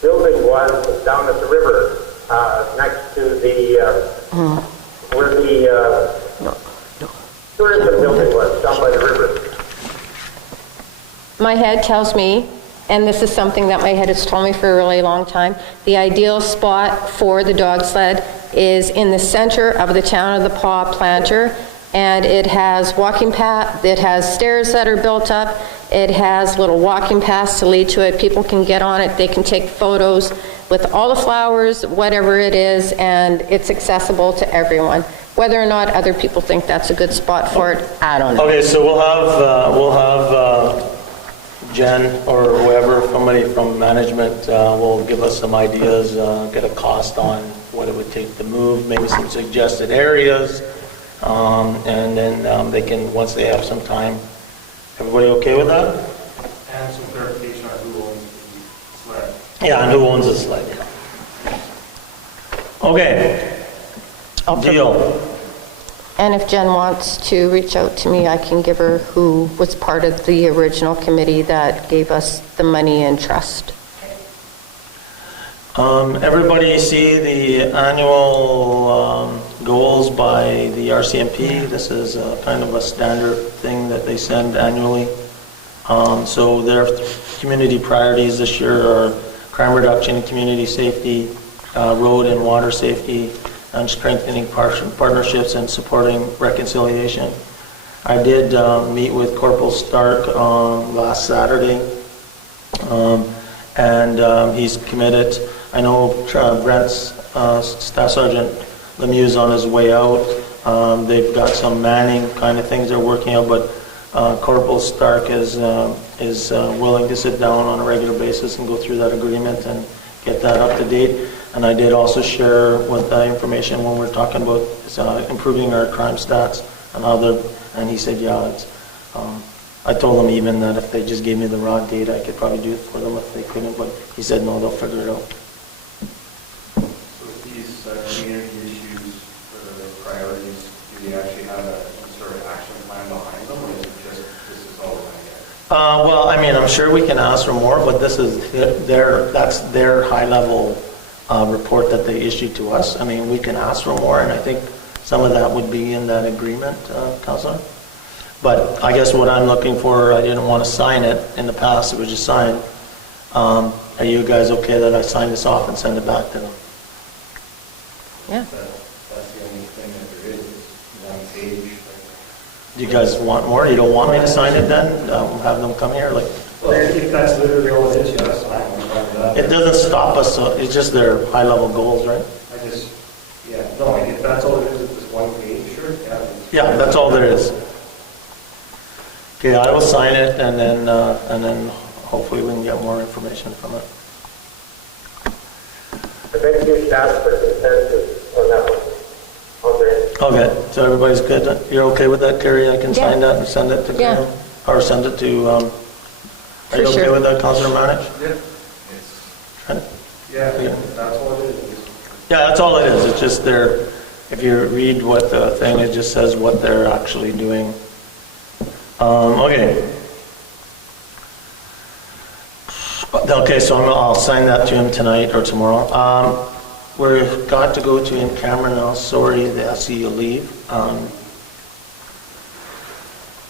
building was down at the river, next to the, where the tourism building was, down by the river. My head tells me, and this is something that my head has told me for a really long time, the ideal spot for the dog sled is in the center of the Town of the Paw Planter, And it has walking path, it has stairs that are built up, it has little walking paths to lead to it. People can get on it, they can take photos with all the flowers, whatever it is, and it's accessible to everyone. Whether or not other people think that's a good spot for it, I don't know. Okay, so we'll have Jen or whoever, somebody from management will give us some ideas, get a cost on what it would take to move, maybe some suggested areas, and then they can, once they have some time. Everybody okay with that? And some clarification on who owns the sled. Yeah, and who owns the sled, yeah. Okay. Deal. And if Jen wants to reach out to me, I can give her who was part of the original committee that gave us the money in trust. Everybody see the annual goals by the RCMP. This is kind of a standard thing that they send annually. So their community priorities this year are crime reduction, community safety, road and water safety, and strengthening partnerships and supporting reconciliation. I did meet with Corporal Stark last Saturday, and he's committed. I know Brent's Staff Sergeant Lemieux's on his way out. They've got some manning kind of things they're working on, but Corporal Stark is willing to sit down on a regular basis and go through that agreement and get that up to date. And I did also share with that information when we're talking about improving our crime stats and how they're, and he said, yeah, it's, I told him even that if they just gave me the raw data, I could probably do it for them if they couldn't, but he said, no, they'll figure it out. So with these community issues or the priorities, do they actually have some sort of action plan behind them, or is it just, this is all we're going to get? Well, I mean, I'm sure we can ask for more, but this is that's their high-level report that they issued to us. I mean, we can ask for more, and I think some of that would be in that agreement, Councillor. But I guess what I'm looking for, I didn't want to sign it. In the past, it was just signed. Are you guys okay that I sign this off and send it back to them? Yeah. That's the only thing that there is one page. Do you guys want more? You don't want me to sign it then? Have them come here? Like, Well, if that's literally all it is, yeah, that's fine. I'm fine with that. it doesn't stop us, so it's just their high-level goals, right? I just, yeah, no, like, if that's all it is, it's just one page, sure, yeah. Yeah, that's all there is. Okay, I will sign it, and then hopefully we can get more information from it. I think you should ask for consensus on that one. Okay. Okay, so everybody's good? You're okay with that, Carrie? I can sign that and send it to Yeah. Carol? Or send it to, are you For okay sure. with that, Councillor Manich? Yeah. Right? Yeah, that's all it is. Yeah, that's all it is. It's just their, if you read what the thing, it just says what they're actually doing. Okay. Okay, so I'll sign that to him tonight or tomorrow. We've got to go to in camera now. Sorry, the SE will leave.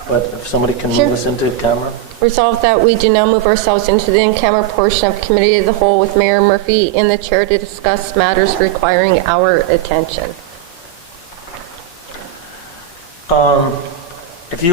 But if somebody can Sure. move us into camera. Resolved that we do now move ourselves into the in-camera portion of Committee of the Whole with Mayor Murphy in the chair to discuss matters requiring our attention. If you